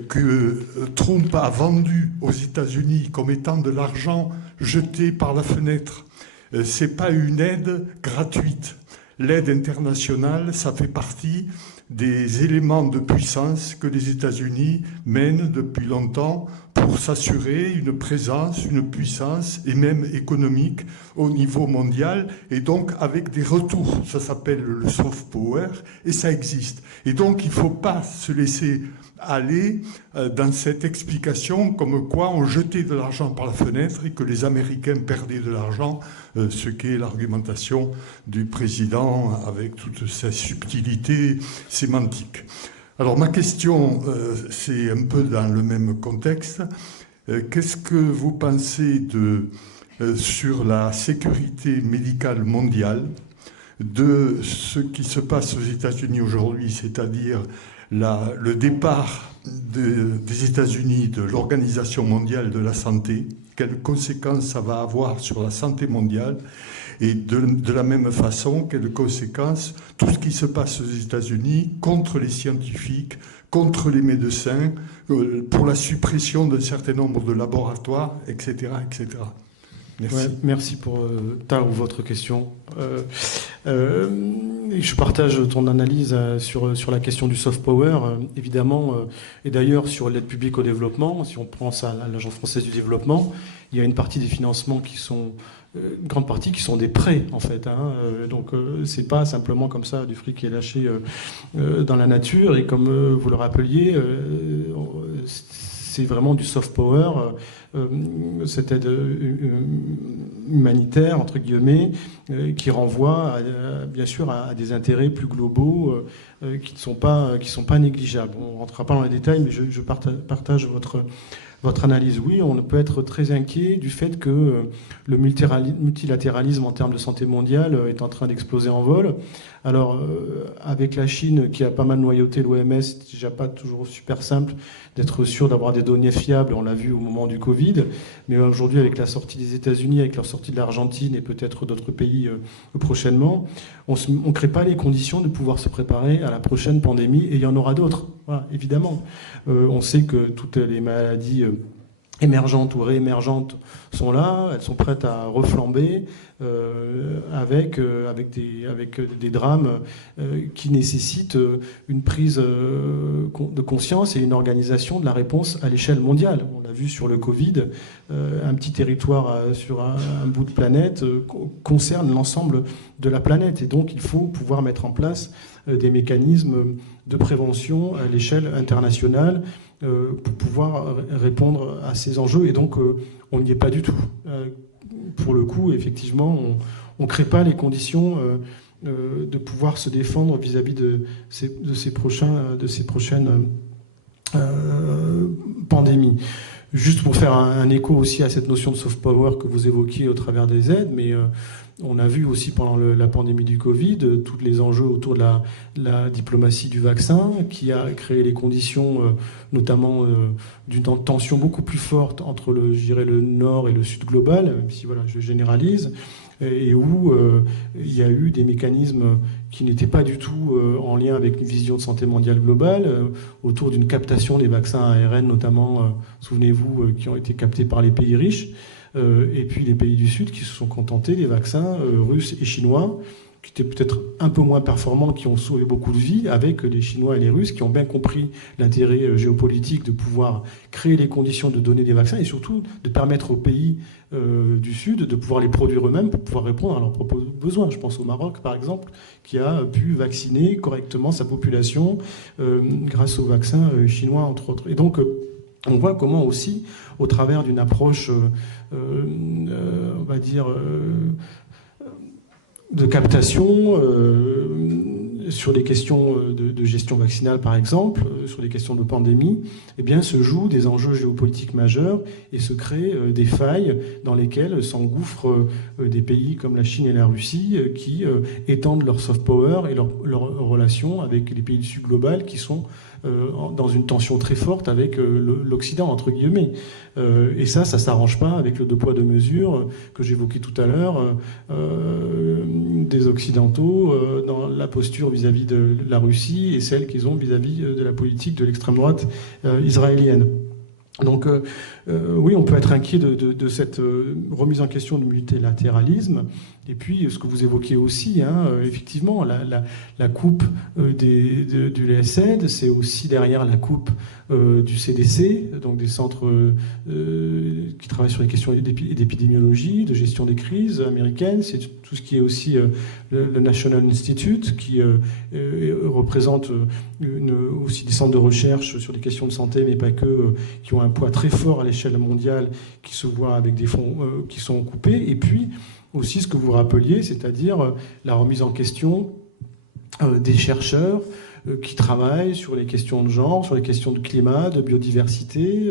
que Trump a vendue aux États-Unis comme étant de l'argent jeté par la fenêtre, ce n'est pas une aide gratuite. L'aide internationale, ça fait partie des éléments de puissance que les États-Unis mènent depuis longtemps pour s'assurer une présence, une puissance et même économique au niveau mondial et donc avec des retours. Ça s'appelle le soft power et ça existe. Et donc il ne faut pas se laisser aller dans cette explication comme quoi on jetait de l'argent par la fenêtre et que les Américains perdaient de l'argent, ce qu'est l'argumentation du président avec toute sa subtilité sémantique. Alors ma question, c'est un peu dans le même contexte. Qu'est-ce que vous pensez sur la sécurité médicale mondiale, de ce qui se passe aux États-Unis aujourd'hui, c'est-à-dire le départ des États-Unis de l'Organisation mondiale de la santé, quelles conséquences ça va avoir sur la santé mondiale, et de la même façon, quelles conséquences tout ce qui se passe aux États-Unis contre les scientifiques, contre les médecins, pour la suppression d'un certain nombre de laboratoires, etc. etc. Merci. Ouais, merci pour ta ou votre question. Je partage ton analyse sur la question du soft power, évidemment, et d'ailleurs sur l'aide publique au développement. Si on prend ça à l'Agence française du développement, il y a une partie des financements qui sont, une grande partie qui sont des prêts en fait. Donc c'est pas simplement comme ça du fric qui est lâché dans la nature. Et comme vous le rappeliez, c'est vraiment du soft power, cette aide humanitaire, entre guillemets, qui renvoie bien sûr à des intérêts plus globaux qui ne sont pas négligeables. On ne rentrera pas dans les détails, mais je partage votre analyse. Oui, on peut être très inquiet du fait que le multilatéralisme en termes de santé mondiale est en train d'exploser en vol. Alors, avec la Chine qui a pas mal noyauté l'OMS, c'est déjà pas toujours super simple d'être sûr d'avoir des données fiables. On l'a vu au moment du Covid. Mais aujourd'hui, avec la sortie des États-Unis, avec leur sortie de l'Argentine et peut-être d'autres pays prochainement, on ne crée pas les conditions de pouvoir se préparer à la prochaine pandémie. Et il y en aura d'autres, voilà, évidemment. On sait que toutes les maladies émergentes ou réémergentes sont là, elles sont prêtes à reflamber avec des drames qui nécessitent une prise de conscience et une organisation de la réponse à l'échelle mondiale. On l'a l'a vu sur le Covid, un petit territoire sur un bout de planète concerne l'ensemble de la planète. Et donc, il faut pouvoir mettre en place des mécanismes de prévention à l'échelle internationale pour pouvoir répondre à ces enjeux. Et donc, on n'y est pas du tout. Pour le coup, effectivement, on ne crée pas les conditions de pouvoir se défendre vis-à-vis de ces prochaines pandémies. Juste pour faire un écho aussi à cette notion de soft power que vous évoquiez au travers des aides, mais on a vu aussi pendant la pandémie du Covid tous les enjeux autour de la diplomatie du vaccin, qui a créé les conditions notamment d'une tension beaucoup plus forte entre le nord et le sud global, même si voilà, je généralise, et où il y a eu des mécanismes qui n'étaient pas du tout en lien avec une vision de santé mondiale globale, autour d'une captation des vaccins ARN notamment, souvenez-vous, qui ont été captés par les pays riches, et puis les pays du Sud qui se sont contentés des vaccins russes et chinois, qui étaient peut-être un peu moins performants, qui ont sauvé beaucoup de vies, avec les Chinois et les Russes qui ont bien compris l'intérêt géopolitique de pouvoir créer les conditions de donner des vaccins et surtout de permettre aux pays du Sud de pouvoir les produire eux-mêmes pour pouvoir répondre à leurs propres besoins. Je pense au Maroc, par exemple, qui a pu vacciner correctement sa population grâce aux vaccins chinois, entre autres. Et donc, on voit comment aussi, au travers d'une approche, on va dire, de captation, sur des questions de gestion vaccinale par exemple, sur des questions de pandémie, eh bien, se jouent des enjeux géopolitiques majeurs et se créent des failles dans lesquelles s'engouffrent des pays comme la Chine et la Russie qui étendent leur soft power et leurs relations avec les pays du Sud global qui sont dans une tension très forte avec l'Occident, entre guillemets. Et ça s'arrange pas avec le deux poids, deux mesures que j'évoquais tout à l'heure, des Occidentaux dans la posture vis-à-vis de la Russie et celle qu'ils ont vis-à-vis de la politique de l'extrême droite israélienne. Donc oui, on peut être inquiet de cette remise en question du multilatéralisme. Et puis, ce que vous évoquez aussi, effectivement, la coupe du l'ESAID, c'est aussi derrière la coupe du CDC, donc des centres qui travaillent sur les questions d'épidémiologie, de gestion des crises américaines. C'est tout ce qui est aussi le National Institute, qui représente aussi des centres de recherche sur les questions de santé, mais pas que, qui ont un poids très fort à l'échelle mondiale, qui se voient avec des fonds qui sont coupés. Et puis, aussi ce que vous rappeliez, c'est-à-dire la remise en question des chercheurs qui travaillent sur les questions de genre, sur les questions de climat, de biodiversité,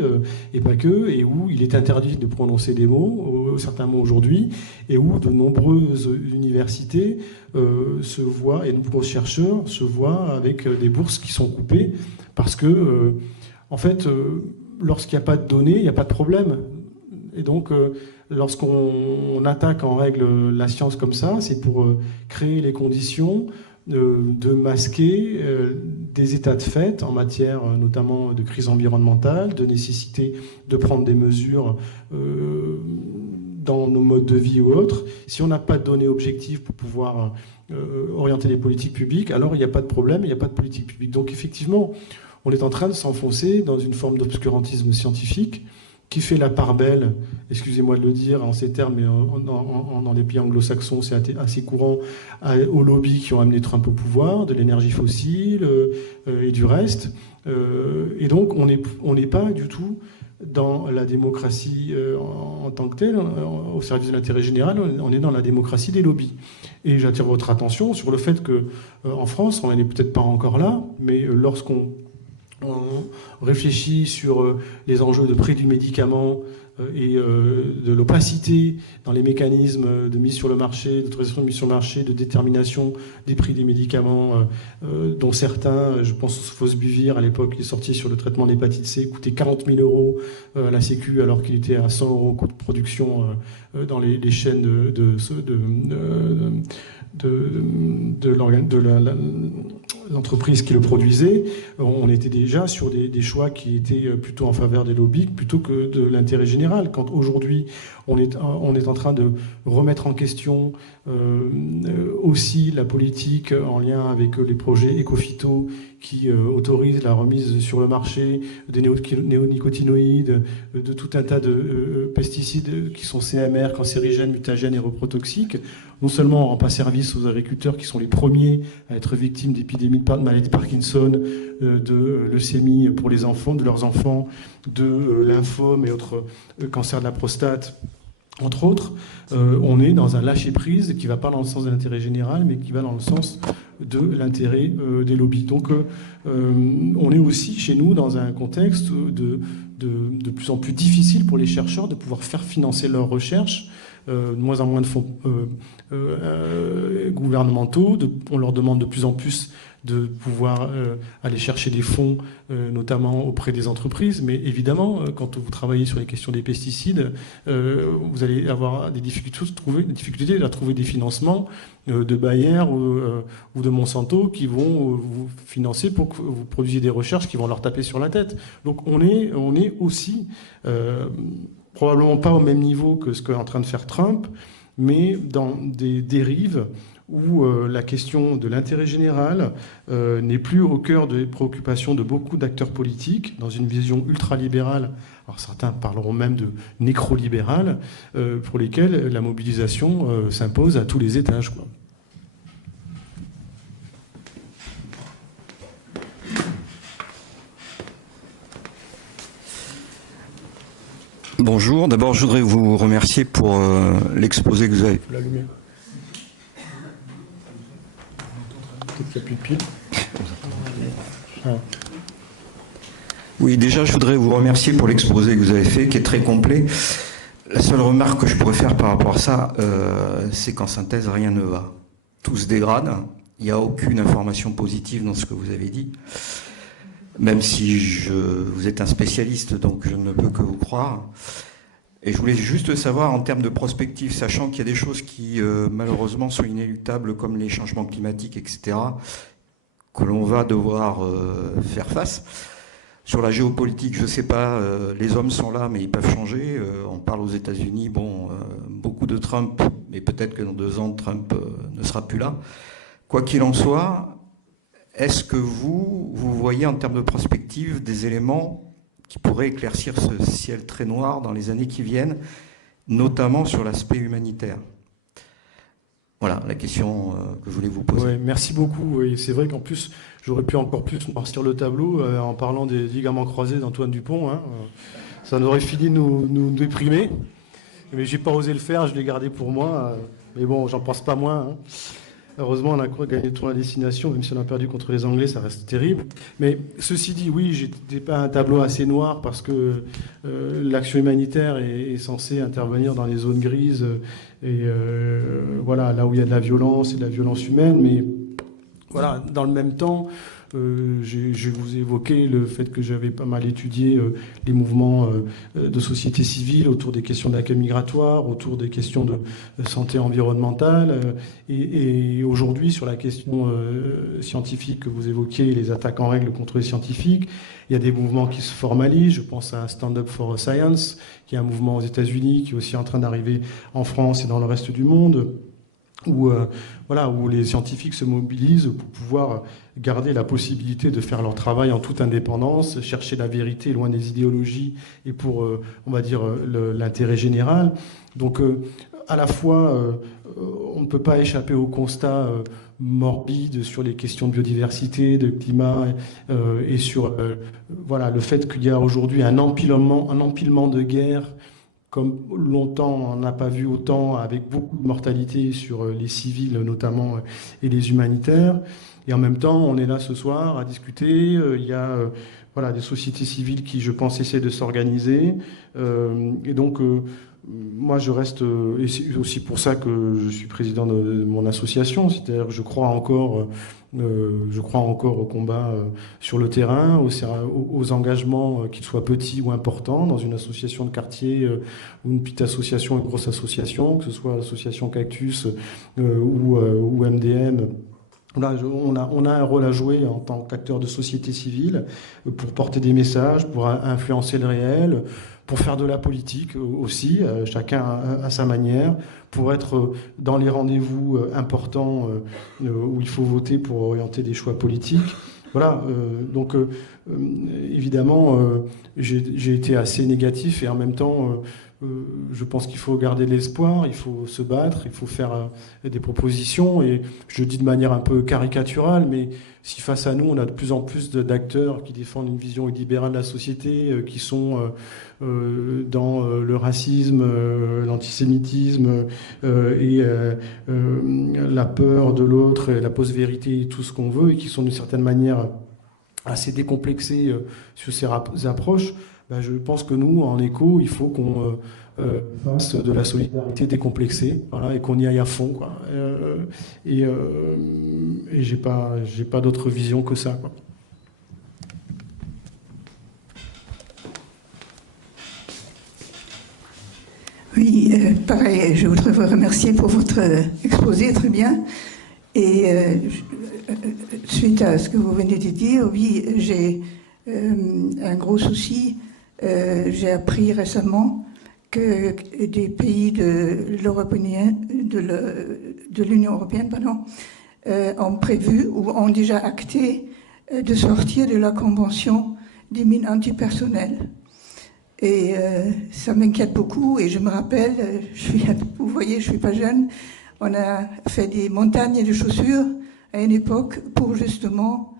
et pas que, et où il est interdit de prononcer des mots, certains mots aujourd'hui, et où de nombreuses universités se voient, et de nombreux chercheurs se voient avec des bourses qui sont coupées, parce que, en fait, lorsqu'il n'y a pas de données, il n'y a pas de problème. Et donc, lorsqu'on attaque en règle la science comme ça, c'est pour créer les conditions de masquer des états de fait en matière notamment de crise environnementale, de nécessité de prendre des mesures dans nos modes de vie ou autres. Si on n'a pas de données objectives pour pouvoir orienter les politiques publiques, alors il n'y a pas de problème, il n'y a pas de politique publique. Donc effectivement, on est en train de s'enfoncer dans une forme d'obscurantisme scientifique qui fait la part belle, excusez-moi de le dire en ces termes, mais dans les pays anglo-saxons, c'est assez courant, aux lobbies qui ont amené Trump au pouvoir, de l'énergie fossile et du reste. Et donc, on n'est pas du tout dans la démocratie en tant que telle, au service de l'intérêt général, on est dans la démocratie des lobbies. Et j'attire votre attention sur le fait qu'en France, on n'est peut-être pas encore là, mais lorsqu'on réfléchit sur les enjeux de prix du médicament et de l'opacité dans les mécanismes de mise sur le marché, d'autorisation de mise sur le marché, de détermination des prix des médicaments, dont certains, je pense au Sofosbuvir à l'époque, qui est sorti sur le traitement de l'hépatite C, coûtait 40 000 euros à la Sécu alors qu'il était à 100 euros coût de production dans les chaînes de l'entreprise qui le produisait. On était déjà sur des choix qui étaient plutôt en faveur des lobbies plutôt que de l'intérêt général. Quand aujourd'hui on est en train de remettre en question aussi la politique en lien avec les projets éco-phyto qui autorisent la remise sur le marché des néonicotinoïdes, de tout un tas de pesticides qui sont CMR, cancérigènes, mutagènes et reprotoxiques. Non seulement on ne rend pas service aux agriculteurs qui sont les premiers à être victimes d'épidémies de maladie de Parkinson, de leucémie pour les enfants, de leurs enfants, de lymphome et autres cancers de la prostate, entre autres, on est dans un lâcher-prise qui ne va pas dans le sens de l'intérêt général, mais qui va dans le sens de l'intérêt des lobbies. Donc on est aussi chez nous dans un contexte de plus en plus difficile pour les chercheurs de pouvoir faire financer leurs recherches, de moins en moins de fonds gouvernementaux, on leur demande de plus en plus de pouvoir aller chercher des fonds, notamment auprès des entreprises. Mais évidemment, quand vous travaillez sur les questions des pesticides, vous allez avoir des difficultés à trouver des financements de Bayer ou de Monsanto qui vont vous financer pour que vous produisiez des recherches qui vont leur taper sur la tête. Donc on est aussi probablement pas au même niveau que ce qu'est en train de faire Trump, mais dans des dérives où la question de l'intérêt général n'est plus au cœur des préoccupations de beaucoup d'acteurs politiques, dans une vision ultralibérale, alors certains parleront même de nécrolibérale, pour lesquels la mobilisation s'impose à tous les étages, quoi. Bonjour, d'abord je voudrais vous remercier pour l'exposé que vous avez. Faut l'allumer. Peut-être qu'il n'y a plus de pile. Oui, déjà je voudrais vous remercier pour l'exposé que vous avez fait, qui est très complet. La seule remarque que je pourrais faire par rapport à ça, c'est qu'en synthèse, rien ne va. Tout se dégrade, il n'y a aucune information positive dans ce que vous avez dit. Même si vous êtes un spécialiste, donc je ne peux que vous croire. Et je voulais juste savoir, en termes de prospective, sachant qu'il y a des choses qui, malheureusement, sont inéluctables, comme les changements climatiques, etc., que l'on va devoir faire face. Sur la géopolitique, je ne sais pas, les hommes sont là, mais ils peuvent changer. On parle aux États-Unis, beaucoup de Trump, mais peut-être que dans 2 ans, Trump ne sera plus là. Quoi qu'il en soit, est-ce que vous voyez en termes de prospective des éléments qui pourraient éclaircir ce ciel très noir dans les années qui viennent, notamment sur l'aspect humanitaire? Voilà la question que je voulais vous poser. Ouais, merci beaucoup. Oui, c'est vrai qu'en plus, j'aurais pu encore plus noircir le tableau en parlant des ligaments croisés d'Antoine Dupont. Hein. Ça n'aurait fini de nous déprimer. Mais j'ai pas osé le faire, je l'ai gardé pour moi. Mais bon, j'en pense pas moins. Hein. Heureusement, on a gagné le tour à destination, même si on a perdu contre les Anglais, ça reste terrible. Mais ceci dit, oui, j'étais pas un tableau assez noir parce que l'action humanitaire est censée intervenir dans les zones grises et voilà, là où il y a de la violence et de la violence humaine. Mais voilà, dans le même temps, je vous ai évoqué le fait que j'avais pas mal étudié les mouvements de société civile autour des questions d'accueil migratoire, autour des questions de santé environnementale. Et aujourd'hui, sur la question scientifique que vous évoquiez, les attaques en règle contre les scientifiques, il y a des mouvements qui se formalisent. Je pense à Stand Up for Science, qui est un mouvement aux États-Unis, qui est aussi en train d'arriver en France et dans le reste du monde, où les scientifiques se mobilisent pour pouvoir garder la possibilité de faire leur travail en toute indépendance, chercher la vérité loin des idéologies et pour, on va dire, l'intérêt général. Donc, à la fois, on ne peut pas échapper au constat morbide sur les questions de biodiversité, de climat et sur le fait qu'il y a aujourd'hui un empilement de guerres comme longtemps on n'a pas vu autant, avec beaucoup de mortalité sur les civils notamment et les humanitaires. Et en même temps, on est là ce soir à discuter. Il y a des sociétés civiles qui, je pense, essaient de s'organiser. Et donc, moi, je reste... et c'est aussi pour ça que je suis président de mon association. C'est-à-dire que je crois encore au combat sur le terrain, aux engagements, qu'ils soient petits ou importants, dans une association de quartier ou une petite association, une grosse association, que ce soit l'association Cactus ou MDM. Là, on a un rôle à jouer en tant qu'acteur de société civile pour porter des messages, pour influencer le réel, pour faire de la politique aussi, chacun à sa manière, pour être dans les rendez-vous importants où il faut voter pour orienter des choix politiques. Voilà, donc évidemment, j'ai été assez négatif et en même temps, je pense qu'il faut garder de l'espoir, il faut se battre, il faut faire des propositions. Et je le dis de manière un peu caricaturale, mais si face à nous, on a de plus en plus d'acteurs qui défendent une vision libérale de la société, qui sont dans le racisme, l'antisémitisme et la peur de l'autre, la post-vérité, tout ce qu'on veut, et qui sont d'une certaine manière assez décomplexés sur ces approches, ben je pense que nous, en éco, il faut qu'on fasse de la solidarité décomplexée, voilà, et qu'on y aille à fond, quoi. Et j'ai pas d'autre vision que ça, quoi. Oui, pareil, je voudrais vous remercier pour votre exposé, très bien. Et suite à ce que vous venez de dire, oui, j'ai un gros souci. J'ai appris récemment que des pays de l'Union européenne ont prévu ou ont déjà acté de sortir de la Convention des mines antipersonnelles. Et ça m'inquiète beaucoup. Et je me rappelle, vous voyez, je suis pas jeune, on a fait des montagnes de chaussures à une époque pour justement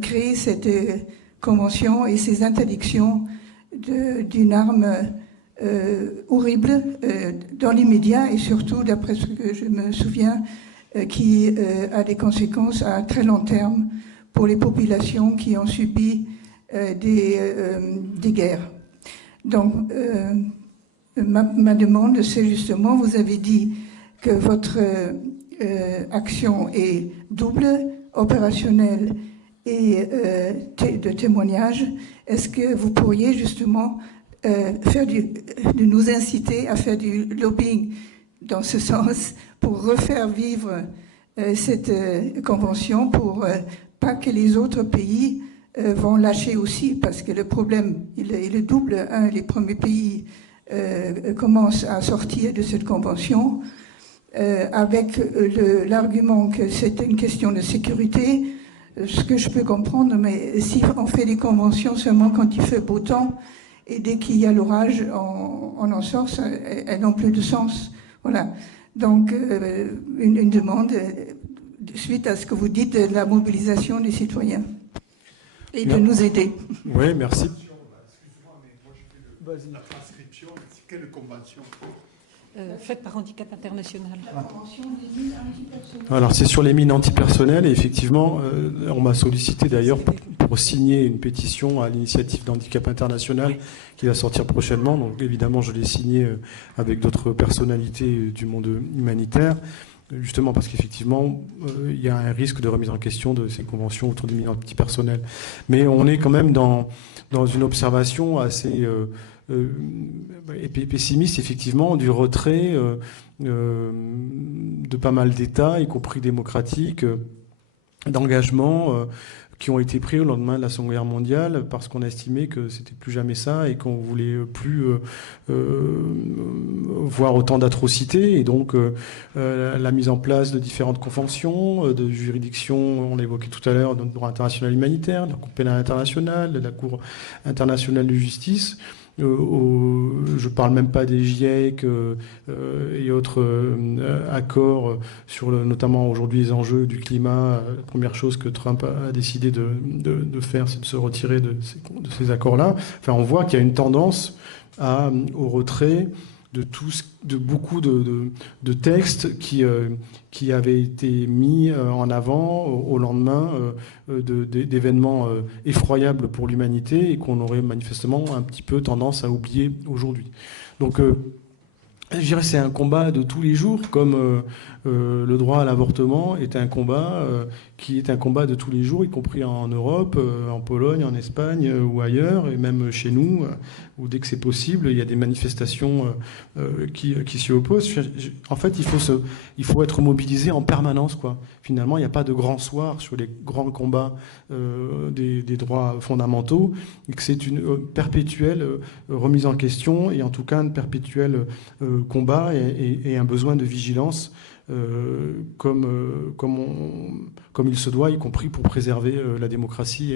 créer cette convention et ces interdictions d'une arme horrible dans l'immédiat et surtout, d'après ce que je me souviens, qui a des conséquences à très long terme pour les populations qui ont subi des guerres. Donc, ma demande, c'est justement, vous avez dit que votre action est double, opérationnelle et de témoignage. Est-ce que vous pourriez justement de nous inciter à faire du lobbying dans ce sens pour refaire vivre cette convention, pour pas que les autres pays vont lâcher aussi, parce que le problème, il est double. Un, les premiers pays commencent à sortir de cette convention avec l'argument que c'est une question de sécurité, ce que je peux comprendre, mais si on fait des conventions seulement quand il fait beau temps, et dès qu'il y a l'orage, on en sort, elles n'ont plus de sens. Voilà. Donc, une demande, suite à ce que vous dites, de la mobilisation des citoyens. Et de nous aider. Oui, merci. Excuse-moi, mais moi je fais la transcription. Quelle convention ? Faite par Handicap International. Alors c'est sur les mines antipersonnelles et effectivement, on m'a sollicité d'ailleurs pour signer une pétition à l'initiative d'Handicap International qui va sortir prochainement. Donc évidemment, je l'ai signée avec d'autres personnalités du monde humanitaire. Justement parce qu'effectivement, il y a un risque de remise en question de ces conventions autour des mines antipersonnelles. Mais on est quand même dans une observation assez pessimiste, effectivement, du retrait de pas mal d'États, y compris démocratiques, d'engagements qui ont été pris au lendemain de la Seconde Guerre mondiale parce qu'on a estimé que c'était plus jamais ça et qu'on voulait plus voir autant d'atrocités. Et donc la mise en place de différentes conventions, de juridictions, on l'a évoqué tout à l'heure, de droit international humanitaire, de la Cour pénale internationale, de la Cour internationale de justice. Je ne parle même pas des GIEC et autres accords sur notamment aujourd'hui les enjeux du climat. La première chose que Trump a décidé de faire, c'est de se retirer de ces accords-là. Enfin, on voit qu'il y a une tendance au retrait de beaucoup de textes qui avaient été mis en avant au lendemain d'événements effroyables pour l'humanité et qu'on aurait manifestement un petit peu tendance à oublier aujourd'hui. Donc je dirais que c'est un combat de tous les jours, comme le droit à l'avortement est un combat qui est un combat de tous les jours, y compris en Europe, en Pologne, en Espagne ou ailleurs, et même chez nous. où dès que c'est possible, il y a des manifestations qui s'y opposent. En fait, il faut être mobilisé en permanence, quoi. Finalement, il n'y a pas de grand soir sur les grands combats des droits fondamentaux, et que c'est une perpétuelle remise en question, et en tout cas un perpétuel combat et un besoin de vigilance comme il se doit, y compris pour préserver la démocratie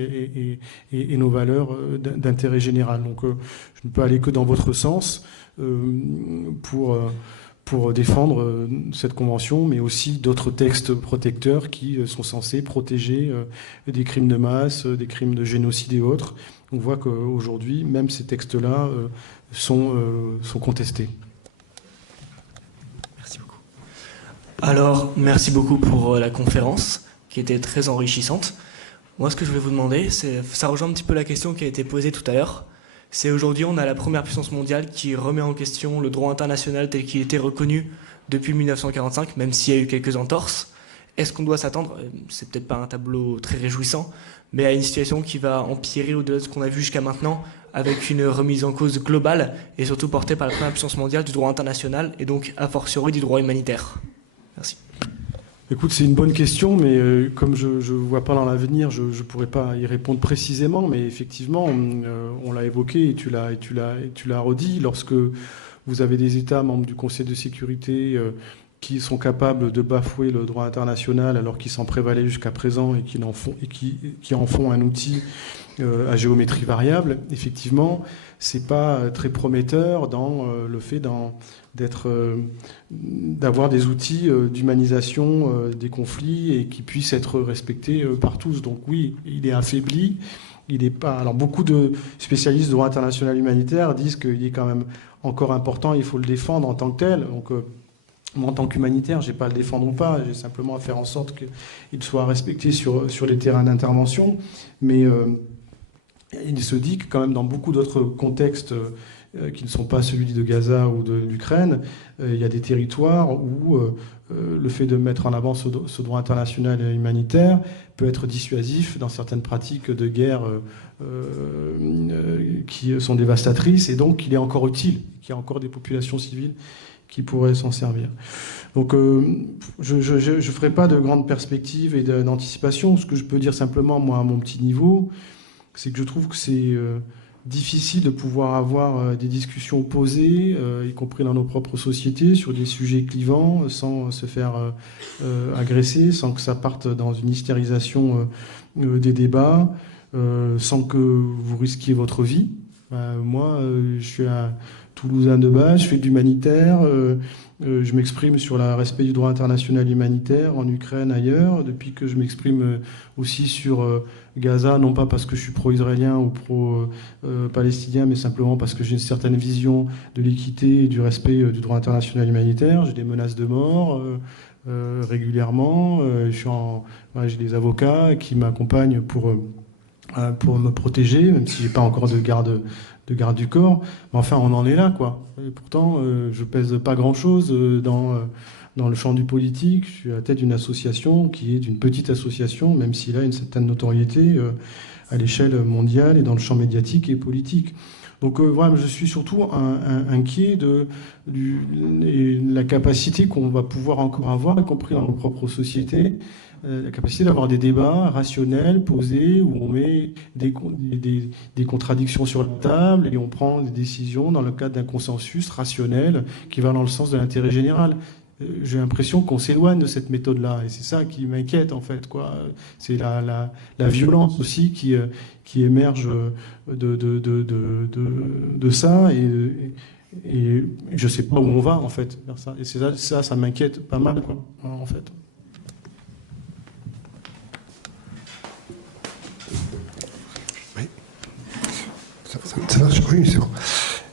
et nos valeurs d'intérêt général. Donc je ne peux aller que dans votre sens pour défendre cette convention, mais aussi d'autres textes protecteurs qui sont censés protéger des crimes de masse, des crimes de génocide et autres. On voit qu'aujourd'hui, même ces textes-là sont contestés. Alors, merci beaucoup pour la conférence, qui était très enrichissante. Moi, ce que je voulais vous demander, ça rejoint un petit peu la question qui a été posée tout à l'heure. C'est aujourd'hui, on a la première puissance mondiale qui remet en question le droit international tel qu'il était reconnu depuis 1945, même s'il y a eu quelques entorses. Est-ce qu'on doit s'attendre, c'est peut-être pas un tableau très réjouissant, mais à une situation qui va empirer au-delà de ce qu'on a vu jusqu'à maintenant, avec une remise en cause globale et surtout portée par la première puissance mondiale du droit international et donc a fortiori du droit humanitaire? Merci. Écoute, c'est une bonne question, mais comme je ne vois pas dans l'avenir, je ne pourrais pas y répondre précisément, mais effectivement, on l'a évoqué et tu l'as redit, lorsque vous avez des États membres du Conseil de sécurité qui sont capables de bafouer le droit international alors qu'ils s'en prévalaient jusqu'à présent et qui en font un outil à géométrie variable, effectivement, c'est pas très prometteur dans le fait d'avoir des outils d'humanisation des conflits et qui puissent être respectés par tous. Donc oui, il est affaibli. Il est pas. Alors beaucoup de spécialistes de droit international humanitaire disent qu'il est quand même encore important. Il faut le défendre en tant que tel. Donc moi, en tant qu'humanitaire, j'ai pas à le défendre ou pas. J'ai simplement à faire en sorte qu'il soit respecté sur les terrains d'intervention. Mais il se dit que quand même dans beaucoup d'autres contextes qui ne sont pas celui de Gaza ou de l'Ukraine, il y a des territoires où le fait de mettre en avant ce droit international humanitaire peut être dissuasif dans certaines pratiques de guerre qui sont dévastatrices, et donc il est encore utile, qu'il y a encore des populations civiles qui pourraient s'en servir. Donc je ne ferai pas de grandes perspectives et d'anticipation. Ce que je peux dire simplement, moi, à mon petit niveau, c'est que je trouve que c'est difficile de pouvoir avoir des discussions posées, y compris dans nos propres sociétés, sur des sujets clivants, sans se faire agresser, sans que ça parte dans une hystérisation des débats, sans que vous risquiez votre vie. Moi, je suis un Toulousain de base, je fais de l'humanitaire, je m'exprime sur le respect du droit international humanitaire en Ukraine, ailleurs, depuis que je m'exprime aussi sur Gaza, non pas parce que je suis pro-israélien ou pro-palestinien, mais simplement parce que j'ai une certaine vision de l'équité et du respect du droit international humanitaire. J'ai des menaces de mort régulièrement, j'ai des avocats qui m'accompagnent pour me protéger, même si j'ai pas encore de garde du corps. Mais enfin, on en est là, quoi. Et pourtant, je pèse pas grand-chose dans le champ du politique. Je suis à la tête d'une association qui est une petite association, même s'il a une certaine notoriété à l'échelle mondiale et dans le champ médiatique et politique. Donc voilà, je suis surtout inquiet de la capacité qu'on va pouvoir encore avoir, y compris dans nos propres sociétés, la capacité d'avoir des débats rationnels, posés, où on met des contradictions sur la table et on prend des décisions dans le cadre d'un consensus rationnel qui va dans le sens de l'intérêt général. J'ai l'impression qu'on s'éloigne de cette méthode-là, et c'est ça qui m'inquiète en fait, quoi. C'est la violence aussi qui émerge de ça, et je sais pas où on va en fait vers ça. Et ça m'inquiète pas mal, quoi, en fait. Oui. Ça marche, oui, c'est bon.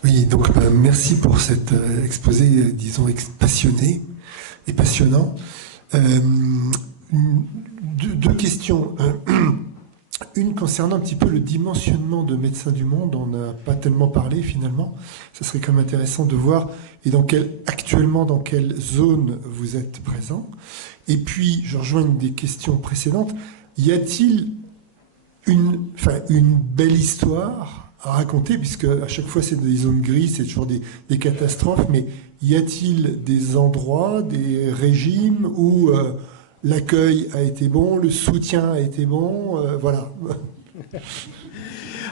Oui, donc merci pour cet exposé, disons, passionné et passionnant. Deux questions. Une concernant un petit peu le dimensionnement de Médecins du Monde. On n'a pas tellement parlé finalement. Ça serait quand même intéressant de voir actuellement dans quelle zone vous êtes présent. Et puis, je rejoins une des questions précédentes. Y a-t-il une belle histoire à raconter, puisque à chaque fois c'est des zones grises, c'est toujours des catastrophes, mais y a-t-il des endroits, des régimes où l'accueil a été bon, le soutien a été bon, voilà.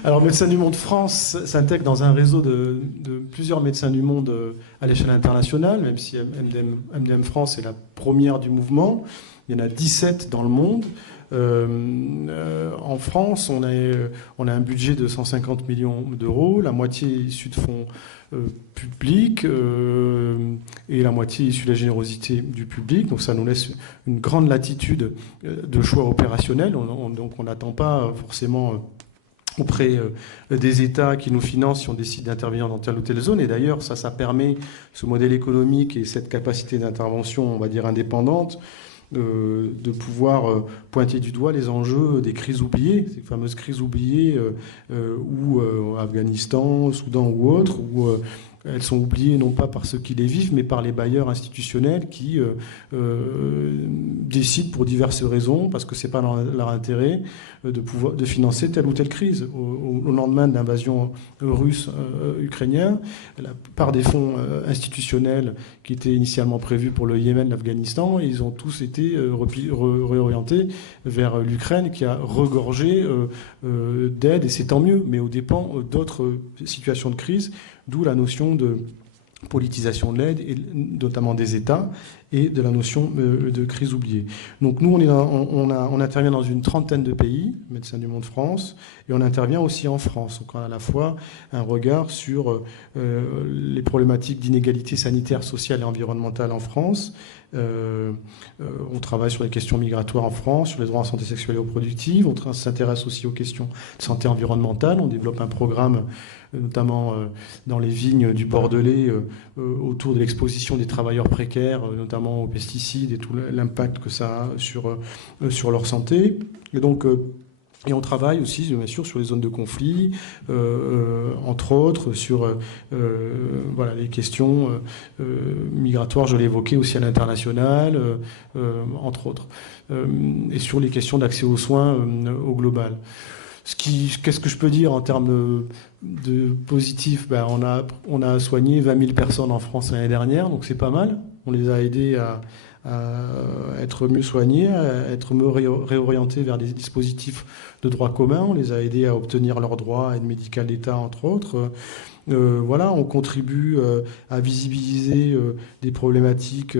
Alors, Médecins du Monde France s'intègre dans un réseau de plusieurs Médecins du Monde à l'échelle internationale, même si MDM France est la première du mouvement. Il y en a 17 dans le monde. En France, on a un budget de 150 millions d'euros, la moitié issue de fonds publics et la moitié issue de la générosité du public. Donc ça nous laisse une grande latitude de choix opérationnels. Donc on n'attend pas forcément auprès des États qui nous financent si on décide d'intervenir dans telle ou telle zone. Et d'ailleurs, ça permet, ce modèle économique et cette capacité d'intervention, on va dire, indépendante, de pouvoir pointer du doigt les enjeux des crises oubliées, ces fameuses crises oubliées ou Afghanistan, Soudan ou autres, où elles sont oubliées non pas par ceux qui les vivent, mais par les bailleurs institutionnels qui décident pour diverses raisons, parce que c'est pas leur intérêt, de financer telle ou telle crise. Au lendemain de l'invasion russe ukrainienne, la plupart des fonds institutionnels qui étaient initialement prévus pour le Yémen, l'Afghanistan, ils ont tous été réorientés vers l'Ukraine, qui a regorgé d'aide, et c'est tant mieux, mais aux dépens d'autres situations de crise, d'où la notion de politisation de l'aide, et notamment des États, et de la notion de crise oubliée. Donc nous, on intervient dans une trentaine de pays, Médecins du Monde France, et on intervient aussi en France. Donc on a à la fois un regard sur les problématiques d'inégalité sanitaire, sociale et environnementale en France. On travaille sur les questions migratoires en France, sur les droits en santé sexuelle et reproductive. On s'intéresse aussi aux questions de santé environnementale. On développe un programme notamment dans les vignes du Bordelais, autour de l'exposition des travailleurs précaires, notamment aux pesticides et tout l'impact que ça a sur leur santé. Et donc, et on travaille aussi, bien sûr, sur les zones de conflit, entre autres, sur voilà, les questions migratoires, je l'ai évoqué aussi à l'international, entre autres, et sur les questions d'accès aux soins au global. Qu'est-ce que je peux dire en termes de positif? On a soigné 20 000 personnes en France l'année dernière, donc c'est pas mal. On les a aidés à être mieux soignés, à être mieux réorientés vers des dispositifs de droit commun. On les a aidés à obtenir leurs droits, aide médicale d'État, entre autres. Voilà, on contribue à visibiliser des problématiques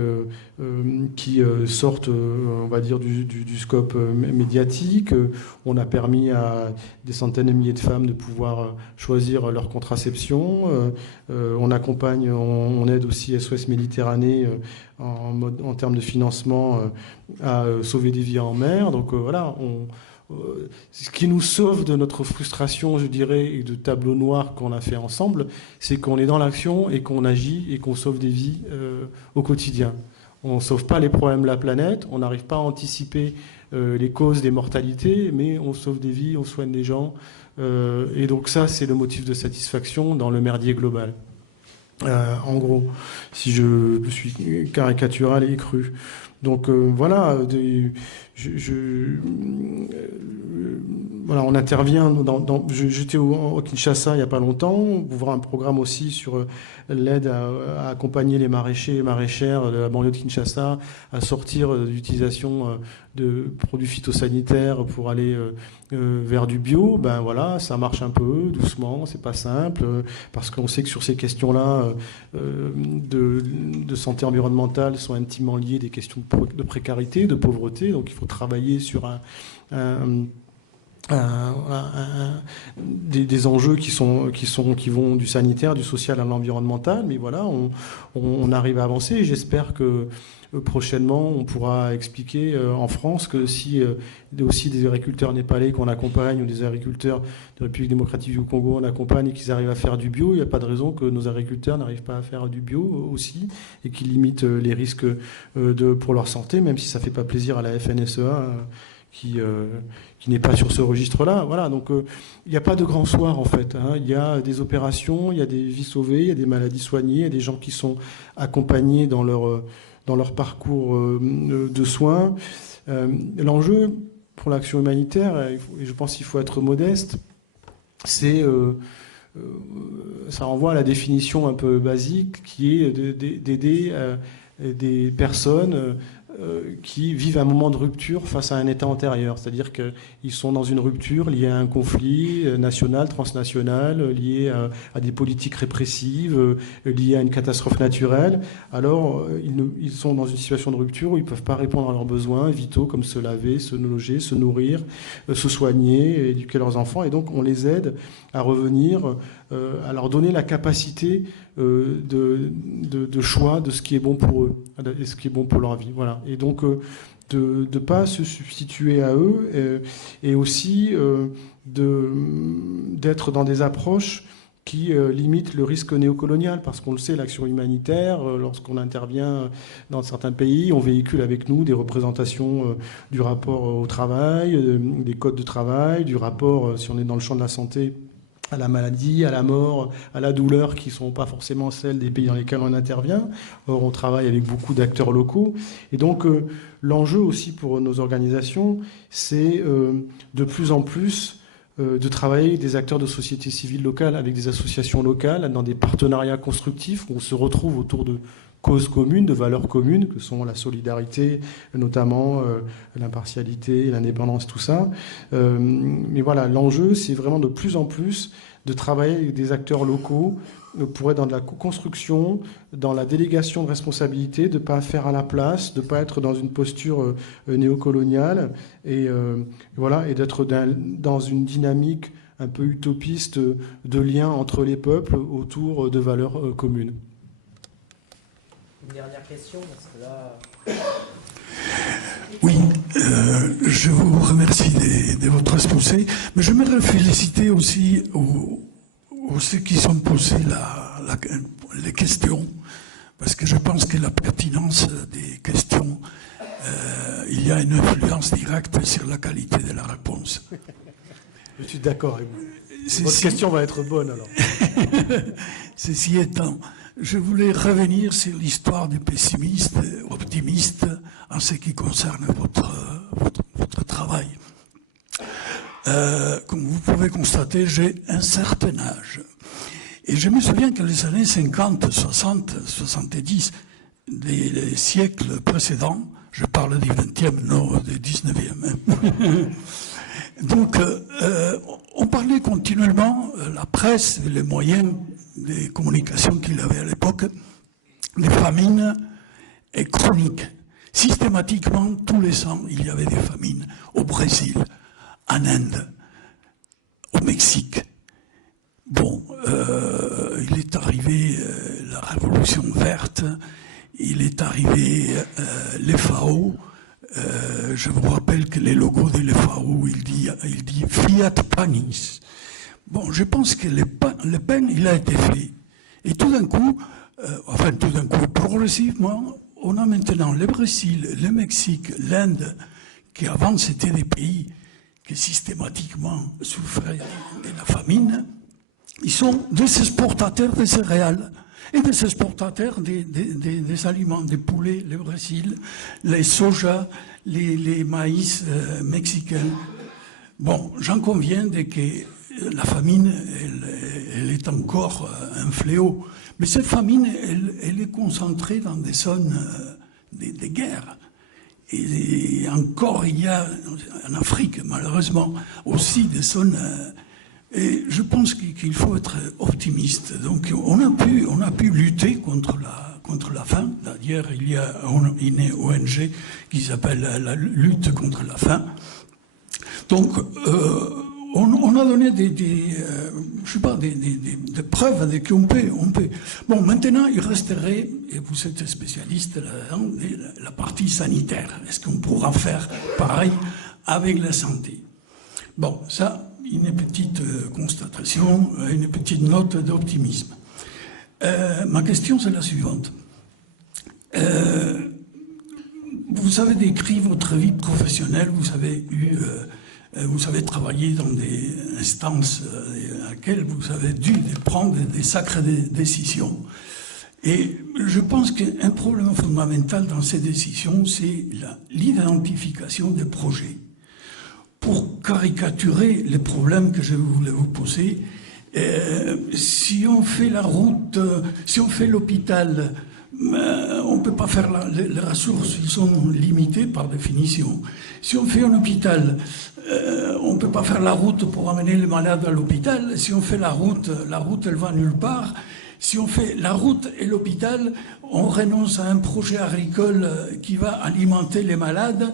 qui sortent, on va dire, du scope médiatique. On a permis à des centaines de milliers de femmes de pouvoir choisir leur contraception. On accompagne, on aide aussi SOS Méditerranée en termes de financement à sauver des vies en mer. Donc voilà, ce qui nous sauve de notre frustration, je dirais, et de tableau noir qu'on a fait ensemble, c'est qu'on est dans l'action et qu'on agit et qu'on sauve des vies au quotidien. On ne sauve pas les problèmes de la planète, on n'arrive pas à anticiper les causes des mortalités, mais on sauve des vies, on soigne des gens. Et donc ça, c'est le motif de satisfaction dans le merdier global. En gros, si je suis caricatural et cru. Donc voilà, voilà, on intervient. J'étais au Kinshasa il n'y a pas longtemps. On ouvre un programme aussi sur l'aide à accompagner les maraîchers et maraîchères de la banlieue de Kinshasa à sortir d'utilisation de produits phytosanitaires pour aller vers du bio. Ben voilà, ça marche un peu doucement, c'est pas simple, parce qu'on sait que sur ces questions-là de santé environnementale sont intimement liées des questions de précarité, de pauvreté. Donc il faut travailler sur des enjeux qui vont du sanitaire, du social à l'environnemental. Mais voilà, on arrive à avancer, et j'espère que prochainement, on pourra expliquer en France que si aussi des agriculteurs népalais qu'on accompagne, ou des agriculteurs de République démocratique du Congo on accompagne, et qu'ils arrivent à faire du bio, il n'y a pas de raison que nos agriculteurs n'arrivent pas à faire du bio aussi, et qu'ils limitent les risques pour leur santé, même si ça ne fait pas plaisir à la FNSEA qui n'est pas sur ce registre-là. Voilà, donc il n'y a pas de grand soir en fait. Il y a des opérations, il y a des vies sauvées, il y a des maladies soignées, il y a des gens qui sont accompagnés dans leur parcours de soins. L'enjeu pour l'action humanitaire, et je pense qu'il faut être modeste, ça renvoie à la définition un peu basique qui est d'aider des personnes qui vivent un moment de rupture face à un état antérieur. C'est-à-dire qu'ils sont dans une rupture liée à un conflit national, transnational, lié à des politiques répressives, lié à une catastrophe naturelle. Alors, ils sont dans une situation de rupture où ils ne peuvent pas répondre à leurs besoins vitaux comme se laver, se loger, se nourrir, se soigner, éduquer leurs enfants. Et donc, on les aide à revenir, à leur donner la capacité de choix de ce qui est bon pour eux et ce qui est bon pour leur vie. Voilà. Et donc, de ne pas se substituer à eux et aussi d'être dans des approches qui limitent le risque néocolonial, parce qu'on le sait, l'action humanitaire, lorsqu'on intervient dans certains pays, on véhicule avec nous des représentations du rapport au travail, des codes de travail, du rapport, si on est dans le champ de la santé, à la maladie, à la mort, à la douleur, qui ne sont pas forcément celles des pays dans lesquels on intervient. Or, on travaille avec beaucoup d'acteurs locaux. Et donc, l'enjeu aussi pour nos organisations, c'est de plus en plus de travailler avec des acteurs de société civile locale, avec des associations locales, dans des partenariats constructifs où on se retrouve autour de causes communes, de valeurs communes, que sont la solidarité, notamment l'impartialité, l'indépendance, tout ça. Mais voilà, l'enjeu, c'est vraiment de plus en plus de travailler avec des acteurs locaux pour être dans de la construction, dans la délégation de responsabilité, de ne pas faire à la place, de ne pas être dans une posture néocoloniale, et voilà, et d'être dans une dynamique un peu utopiste de lien entre les peuples autour de valeurs communes. Une dernière question, parce que là... Oui, je vous remercie de votre exposé, mais j'aimerais féliciter aussi ceux qui sont posés les questions, parce que je pense que la pertinence des questions, il y a une influence directe sur la qualité de la réponse. Je suis d'accord avec vous. Votre question va être bonne alors. Ceci étant, je voulais revenir sur l'histoire des pessimistes, optimistes, en ce qui concerne votre travail. Comme vous pouvez constater, j'ai un certain âge. Et je me souviens que les années 50, 60, 70, des siècles précédents, je parle du 20e, non du 19e. Donc, on parlait continuellement, la presse, les moyens de communication qu'il avait à l'époque, des famines chroniques. Systématiquement, tous les ans, il y avait des famines au Brésil, en Inde, au Mexique. Bon, il est arrivé la Révolution verte, il est arrivé les FAO. Je vous rappelle que les logos de l'FAO, il dit Fiat Panis. Bon, je pense que le pain, il a été fait. Et tout d'un coup, progressivement, on a maintenant le Brésil, le Mexique, l'Inde, qui avant c'était des pays qui systématiquement souffraient de la famine. Ils sont des exportateurs de céréales et des exportateurs des aliments, des poulets, le Brésil, les soja, les maïs mexicains. Bon, j'en conviens de que la famine, elle est encore un fléau. Mais cette famine, elle est concentrée dans des zones de guerre. Et encore, il y a en Afrique, malheureusement, aussi des zones... et je pense qu'il faut être optimiste. Donc, on a pu lutter contre la faim. D'ailleurs, il y a une ONG qui s'appelle la lutte contre la faim. Donc, on a donné des preuves de qu'on peut. Bon, maintenant, il resterait, et vous êtes spécialiste là-dedans, la partie sanitaire. Est-ce qu'on pourra faire pareil avec la santé? Bon, ça, une petite constatation, une petite note d'optimisme. Ma question, c'est la suivante. Vous avez décrit votre vie professionnelle, vous avez travaillé dans des instances à laquelle vous avez dû prendre des sacrées décisions. Et je pense qu'un problème fondamental dans ces décisions, c'est l'identification des projets. pour caricaturer les problèmes que je voulais vous poser, si on fait la route, si on fait l'hôpital, on ne peut pas faire les ressources, ils sont limitées par définition. Si on fait un hôpital, on ne peut pas faire la route pour amener les malades à l'hôpital. Si on fait la route elle va nulle part. Si on fait la route et l'hôpital, on renonce à un projet agricole qui va alimenter les malades.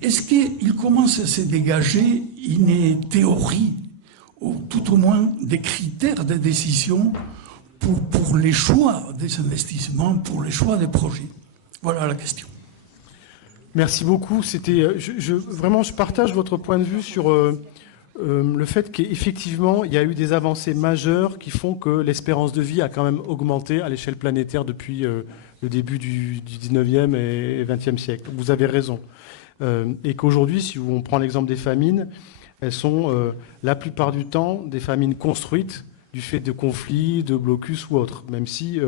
Est-ce qu'il commence à se dégager une théorie, ou tout au moins des critères de décision pour les choix des investissements, pour les choix des projets? Voilà la question. Merci beaucoup. Vraiment, je partage votre point de vue sur le fait qu'effectivement, il y a eu des avancées majeures qui font que l'espérance de vie a quand même augmenté à l'échelle planétaire depuis le début du 19e et 20e siècle. Vous avez raison. Et qu'aujourd'hui, si on prend l'exemple des famines, elles sont la plupart du temps des famines construites du fait de conflits, de blocus ou autres. Même si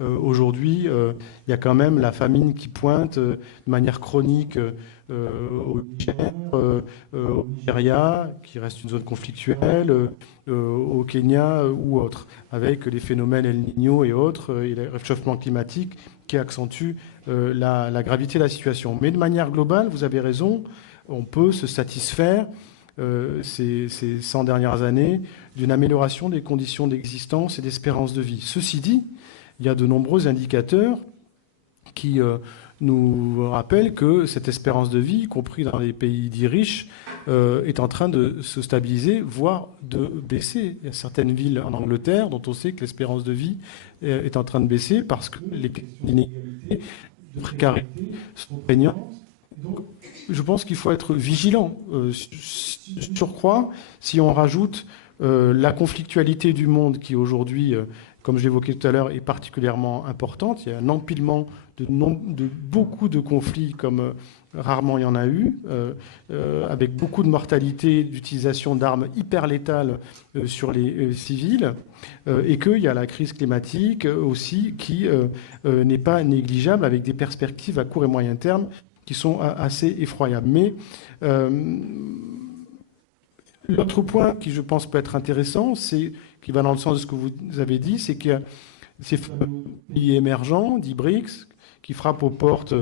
aujourd'hui, il y a quand même la famine qui pointe de manière chronique au Niger, au Nigeria, qui reste une zone conflictuelle, au Kenya ou autre, avec les phénomènes El Niño et autres, et le réchauffement climatique qui accentue la gravité de la situation. Mais de manière globale, vous avez raison, on peut se satisfaire ces 100 dernières années d'une amélioration des conditions d'existence et d'espérance de vie. Ceci dit, il y a de nombreux indicateurs qui nous rappellent que cette espérance de vie, y compris dans les pays dits riches, est en train de se stabiliser, voire de baisser. Il y a certaines villes en Angleterre dont on sait que l'espérance de vie est en train de baisser parce que les questions d'inégalité, de précarité sont prégnantes. Donc, je pense qu'il faut être vigilant. Surcroît, si on rajoute la conflictualité du monde qui aujourd'hui, comme je l'évoquais tout à l'heure, est particulièrement importante. Il y a un empilement de beaucoup de conflits comme rarement il y en a eu, avec beaucoup de mortalité, d'utilisation d'armes hyper létales sur les civils, et qu'il y a la crise climatique aussi qui n'est pas négligeable, avec des perspectives à court et moyen terme qui sont assez effroyables. Mais l'autre point qui, je pense, peut être intéressant, qui va dans le sens de ce que vous avez dit, c'est qu'il y a ces pays émergents, dits BRICS, qui frappent aux portes,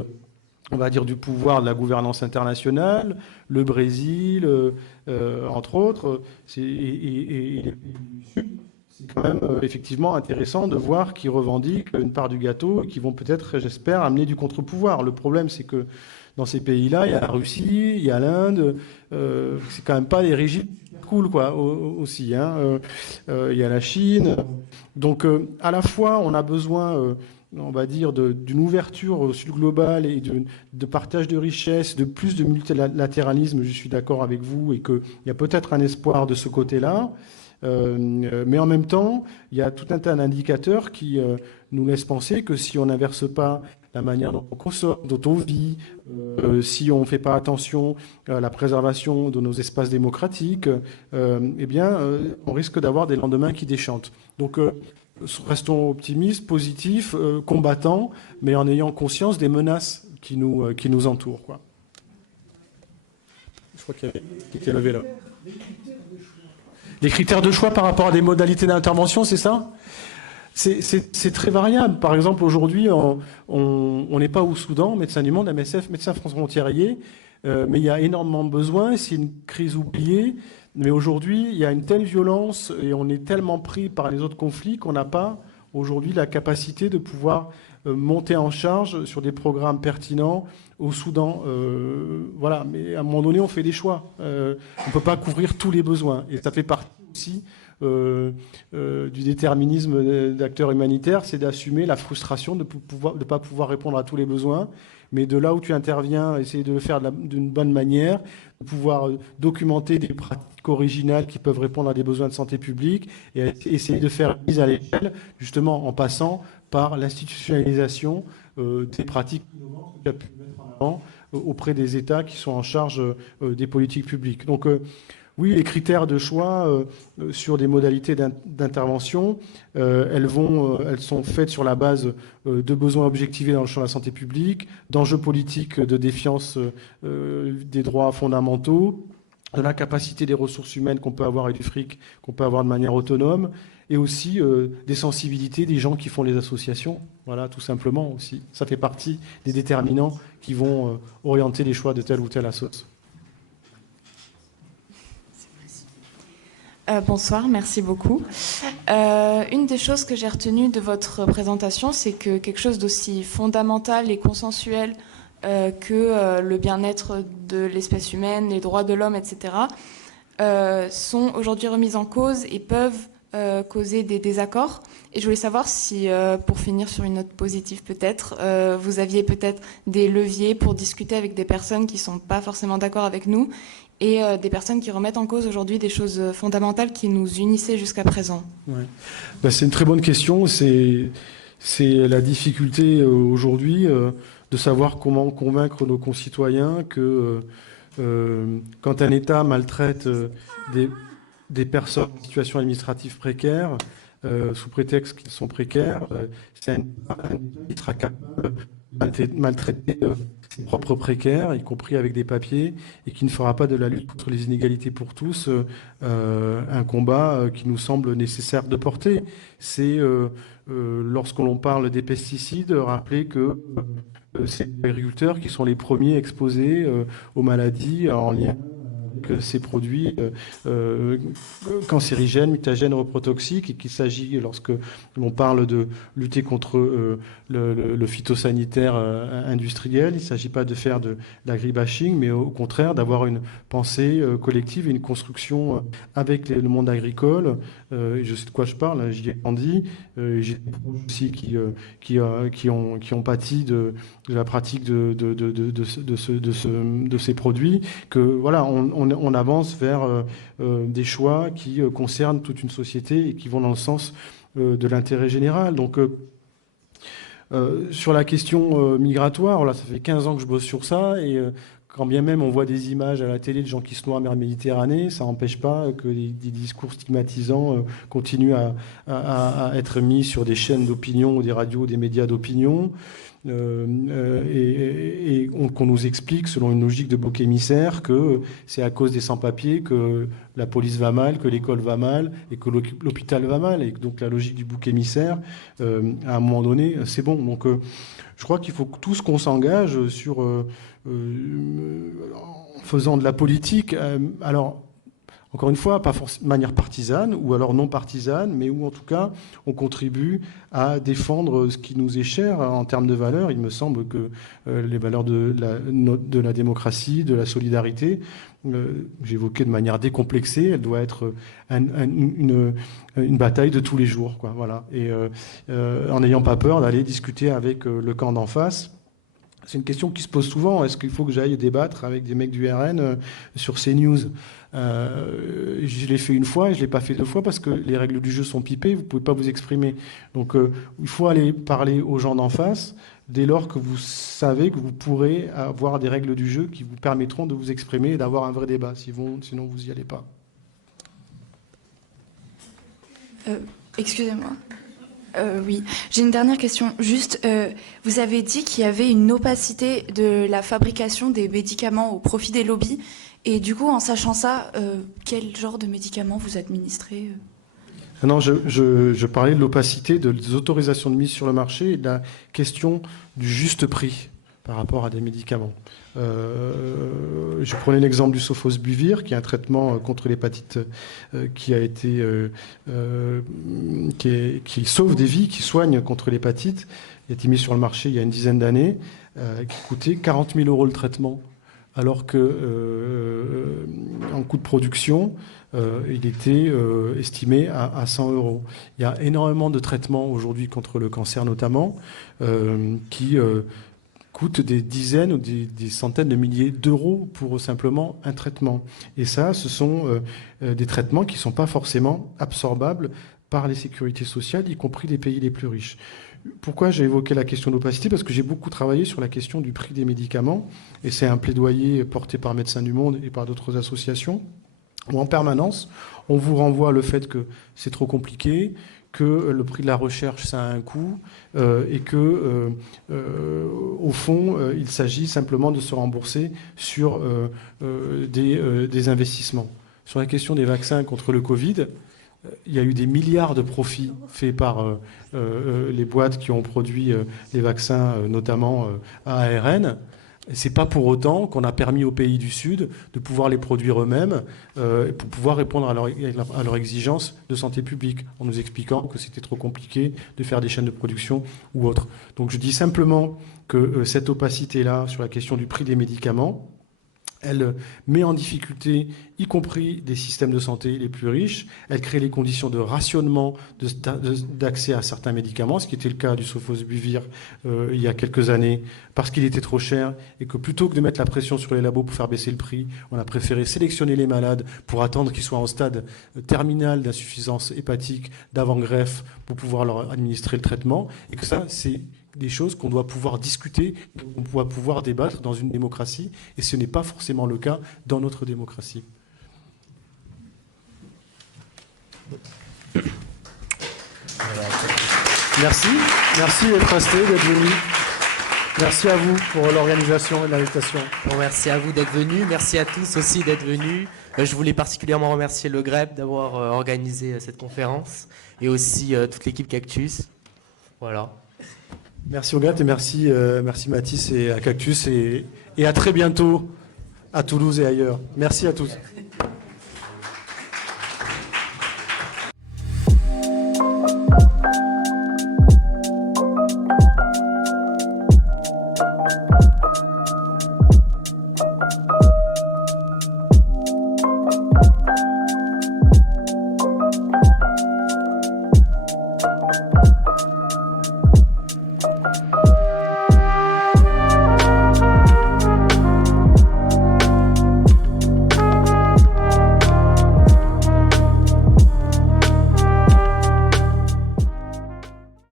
on va dire, du pouvoir de la gouvernance internationale, le Brésil, entre autres, et les pays du Sud. C'est quand même effectivement intéressant de voir qu'ils revendiquent une part du gâteau et qui vont peut-être, j'espère, amener du contre-pouvoir. Le problème, c'est que dans ces pays-là, il y a la Russie, il y a l'Inde, c'est quand même pas des régimes cool, quoi, aussi. Hein. Il y a la Chine. Donc, à la fois, on a besoin, on va dire, d'une ouverture au sud global et de partage de richesses, de plus de multilatéralisme, je suis d'accord avec vous, et qu'il y a peut-être un espoir de ce côté-là. Mais en même temps, il y a tout un tas d'indicateurs qui nous laissent penser que si on n'inverse pas la manière dont on consomme, dont on vit, si on ne fait pas attention à la préservation de nos espaces démocratiques, eh bien, on risque d'avoir des lendemains qui déchantent. Donc, restons optimistes, positifs, combattants, mais en ayant conscience des menaces qui nous entourent, quoi. Je crois qu'il y avait qui était levé là. Les critères de choix par rapport à des modalités d'intervention, c'est ça ? C'est très variable. Par exemple, aujourd'hui, on n'est pas au Soudan, Médecins du Monde, MSF, Médecins Frontaliers, mais il y a énormément de besoins, c'est une crise oubliée. Mais aujourd'hui, il y a une telle violence et on est tellement pris par les autres conflits qu'on n'a pas aujourd'hui la capacité de pouvoir monter en charge sur des programmes pertinents au Soudan. Voilà, mais à un moment donné, on fait des choix. On ne peut pas couvrir tous les besoins. Et ça fait partie aussi du déterminisme d'acteurs humanitaires, c'est d'assumer la frustration de ne pas pouvoir répondre à tous les besoins, mais de là où tu interviens, essayer de le faire d'une bonne manière, de pouvoir documenter des pratiques originales qui peuvent répondre à des besoins de santé publique et essayer de faire une mise à l'échelle, justement en passant par l'institutionnalisation des pratiques innovantes qu'on a pu mettre en avant auprès des États qui sont en charge des politiques publiques. Donc, oui, les critères de choix sur des modalités d'intervention, elles sont faites sur la base de besoins objectivés dans le champ de la santé publique, d'enjeux politiques de défiance des droits fondamentaux, de l'incapacité des ressources humaines qu'on peut avoir et du fric qu'on peut avoir de manière autonome, et aussi des sensibilités des gens qui font les associations. Voilà, tout simplement aussi. Ça fait partie des déterminants qui vont orienter les choix de telle ou telle association. Bonsoir, merci beaucoup. Une des choses que j'ai retenues de votre présentation, c'est que quelque chose d'aussi fondamental et consensuel que le bien-être de l'espèce humaine, les droits de l'homme, etc., sont aujourd'hui remis en cause et peuvent causer des désaccords. Et je voulais savoir si, pour finir sur une note positive peut-être, vous aviez peut-être des leviers pour discuter avec des personnes qui ne sont pas forcément d'accord avec nous et des personnes qui remettent en cause aujourd'hui des choses fondamentales qui nous unissaient jusqu'à présent. Ouais. Ben, c'est une très bonne question. C'est la difficulté aujourd'hui de savoir comment convaincre nos concitoyens que quand un État maltraite des personnes en situation administrative précaire, sous prétexte qu'ils sont précaires, c'est un État qui sera capable de maltraiter ses propres précaires, y compris avec des papiers, et qui ne fera pas de la lutte contre les inégalités pour tous un combat qui nous semble nécessaire de porter. C'est, lorsque l'on parle des pesticides, rappeler que c'est les agriculteurs qui sont les premiers exposés aux maladies en lien avec ces produits cancérigènes, mutagènes, reprotoxiques, et qu'il s'agit, lorsque l'on parle de lutter contre le phytosanitaire industriel, il ne s'agit pas de faire de l'agribashing, mais au contraire d'avoir une pensée collective et une construction avec le monde agricole. Je sais de quoi je parle, j'y ai grandi, j'ai des proches aussi qui ont pâti de la pratique de ces produits, que voilà, on avance vers des choix qui concernent toute une société et qui vont dans le sens de l'intérêt général. Donc, sur la question migratoire, là, ça fait 15 ans que je bosse sur ça, et quand bien même on voit des images à la télé de gens qui se noient en mer Méditerranée, ça n'empêche pas que des discours stigmatisants continuent à être mis sur des chaînes d'opinion ou des radios, des médias d'opinion. Et qu'on nous explique, selon une logique de bouc émissaire, que c'est à cause des sans-papiers que la police va mal, que l'école va mal et que l'hôpital va mal. Et donc la logique du bouc émissaire, à un moment donné, c'est bon. Donc je crois qu'il faut tous qu'on s'engage sur en faisant de la politique. Alors, encore une fois, pas de manière partisane, ou alors non partisane, mais où en tout cas on contribue à défendre ce qui nous est cher en termes de valeurs. Il me semble que les valeurs de la démocratie, de la solidarité, j'évoquais de manière décomplexée, elle doit être une bataille de tous les jours, quoi, voilà. Et en n'ayant pas peur d'aller discuter avec le camp d'en face. C'est une question qui se pose souvent. Est-ce qu'il faut que j'aille débattre avec des mecs du RN sur CNews ? Je l'ai fait une fois et je ne l'ai pas fait deux fois parce que les règles du jeu sont pipées, vous ne pouvez pas vous exprimer. Donc il faut aller parler aux gens d'en face dès lors que vous savez que vous pourrez avoir des règles du jeu qui vous permettront de vous exprimer et d'avoir un vrai débat. Sinon vous n'y allez pas. Excusez-moi. Oui, j'ai une dernière question. Juste, vous avez dit qu'il y avait une opacité de la fabrication des médicaments au profit des lobbies. Et du coup, en sachant ça, quel genre de médicaments vous administrez Non, je parlais de l'opacité des autorisations de mise sur le marché et de la question du juste prix par rapport à des médicaments. Je prenais l'exemple du sofosbuvir, qui est un traitement contre l'hépatite qui sauve des vies, qui soigne contre l'hépatite. Il a été mis sur le marché il y a une dizaine d'années, qui coûtait 40 000 € le traitement, alors que en coût de production, il était estimé à 100 €. Il y a énormément de traitements aujourd'hui contre le cancer notamment, qui coûtent des dizaines ou des centaines de milliers d'euros pour simplement un traitement. Et ça, ce sont des traitements qui ne sont pas forcément absorbables par les sécurités sociales, y compris les pays les plus riches. Pourquoi j'ai évoqué la question de l'opacité ? Parce que j'ai beaucoup travaillé sur la question du prix des médicaments, et c'est un plaidoyer porté par Médecins du Monde et par d'autres associations, où en permanence, on vous renvoie le fait que c'est trop compliqué, que le prix de la recherche, ça a un coût, et que, au fond, il s'agit simplement de se rembourser sur des investissements. Sur la question des vaccins contre le Covid, il y a eu des milliards de profits faits par les boîtes qui ont produit les vaccins, notamment à ARN. C'est pas pour autant qu'on a permis aux pays du Sud de pouvoir les produire eux-mêmes pour pouvoir répondre à leur exigence de santé publique, en nous expliquant que c'était trop compliqué de faire des chaînes de production ou autres. Donc je dis simplement que cette opacité-là sur la question du prix des médicaments, elle met en difficulté, y compris des systèmes de santé les plus riches. Elle crée les conditions de rationnement d'accès à certains médicaments, ce qui était le cas du sofosbuvir il y a quelques années, parce qu'il était trop cher, et que plutôt que de mettre la pression sur les labos pour faire baisser le prix, on a préféré sélectionner les malades pour attendre qu'ils soient en stade terminal d'insuffisance hépatique, d'avant-greffe, pour pouvoir leur administrer le traitement, et que ça, c'est des choses qu'on doit pouvoir discuter, qu'on doit pouvoir débattre dans une démocratie, et ce n'est pas forcément le cas dans notre démocratie. Merci d'être resté, d'être venu. Merci à vous pour l'organisation et l'invitation. Bon, merci à vous d'être venus, merci à tous aussi d'être venus. Je voulais particulièrement remercier le GREB d'avoir organisé cette conférence, et aussi toute l'équipe Cactus. Voilà. Merci au GREB et merci Mathis et à Cactus, et à très bientôt à Toulouse et ailleurs. Merci à tous.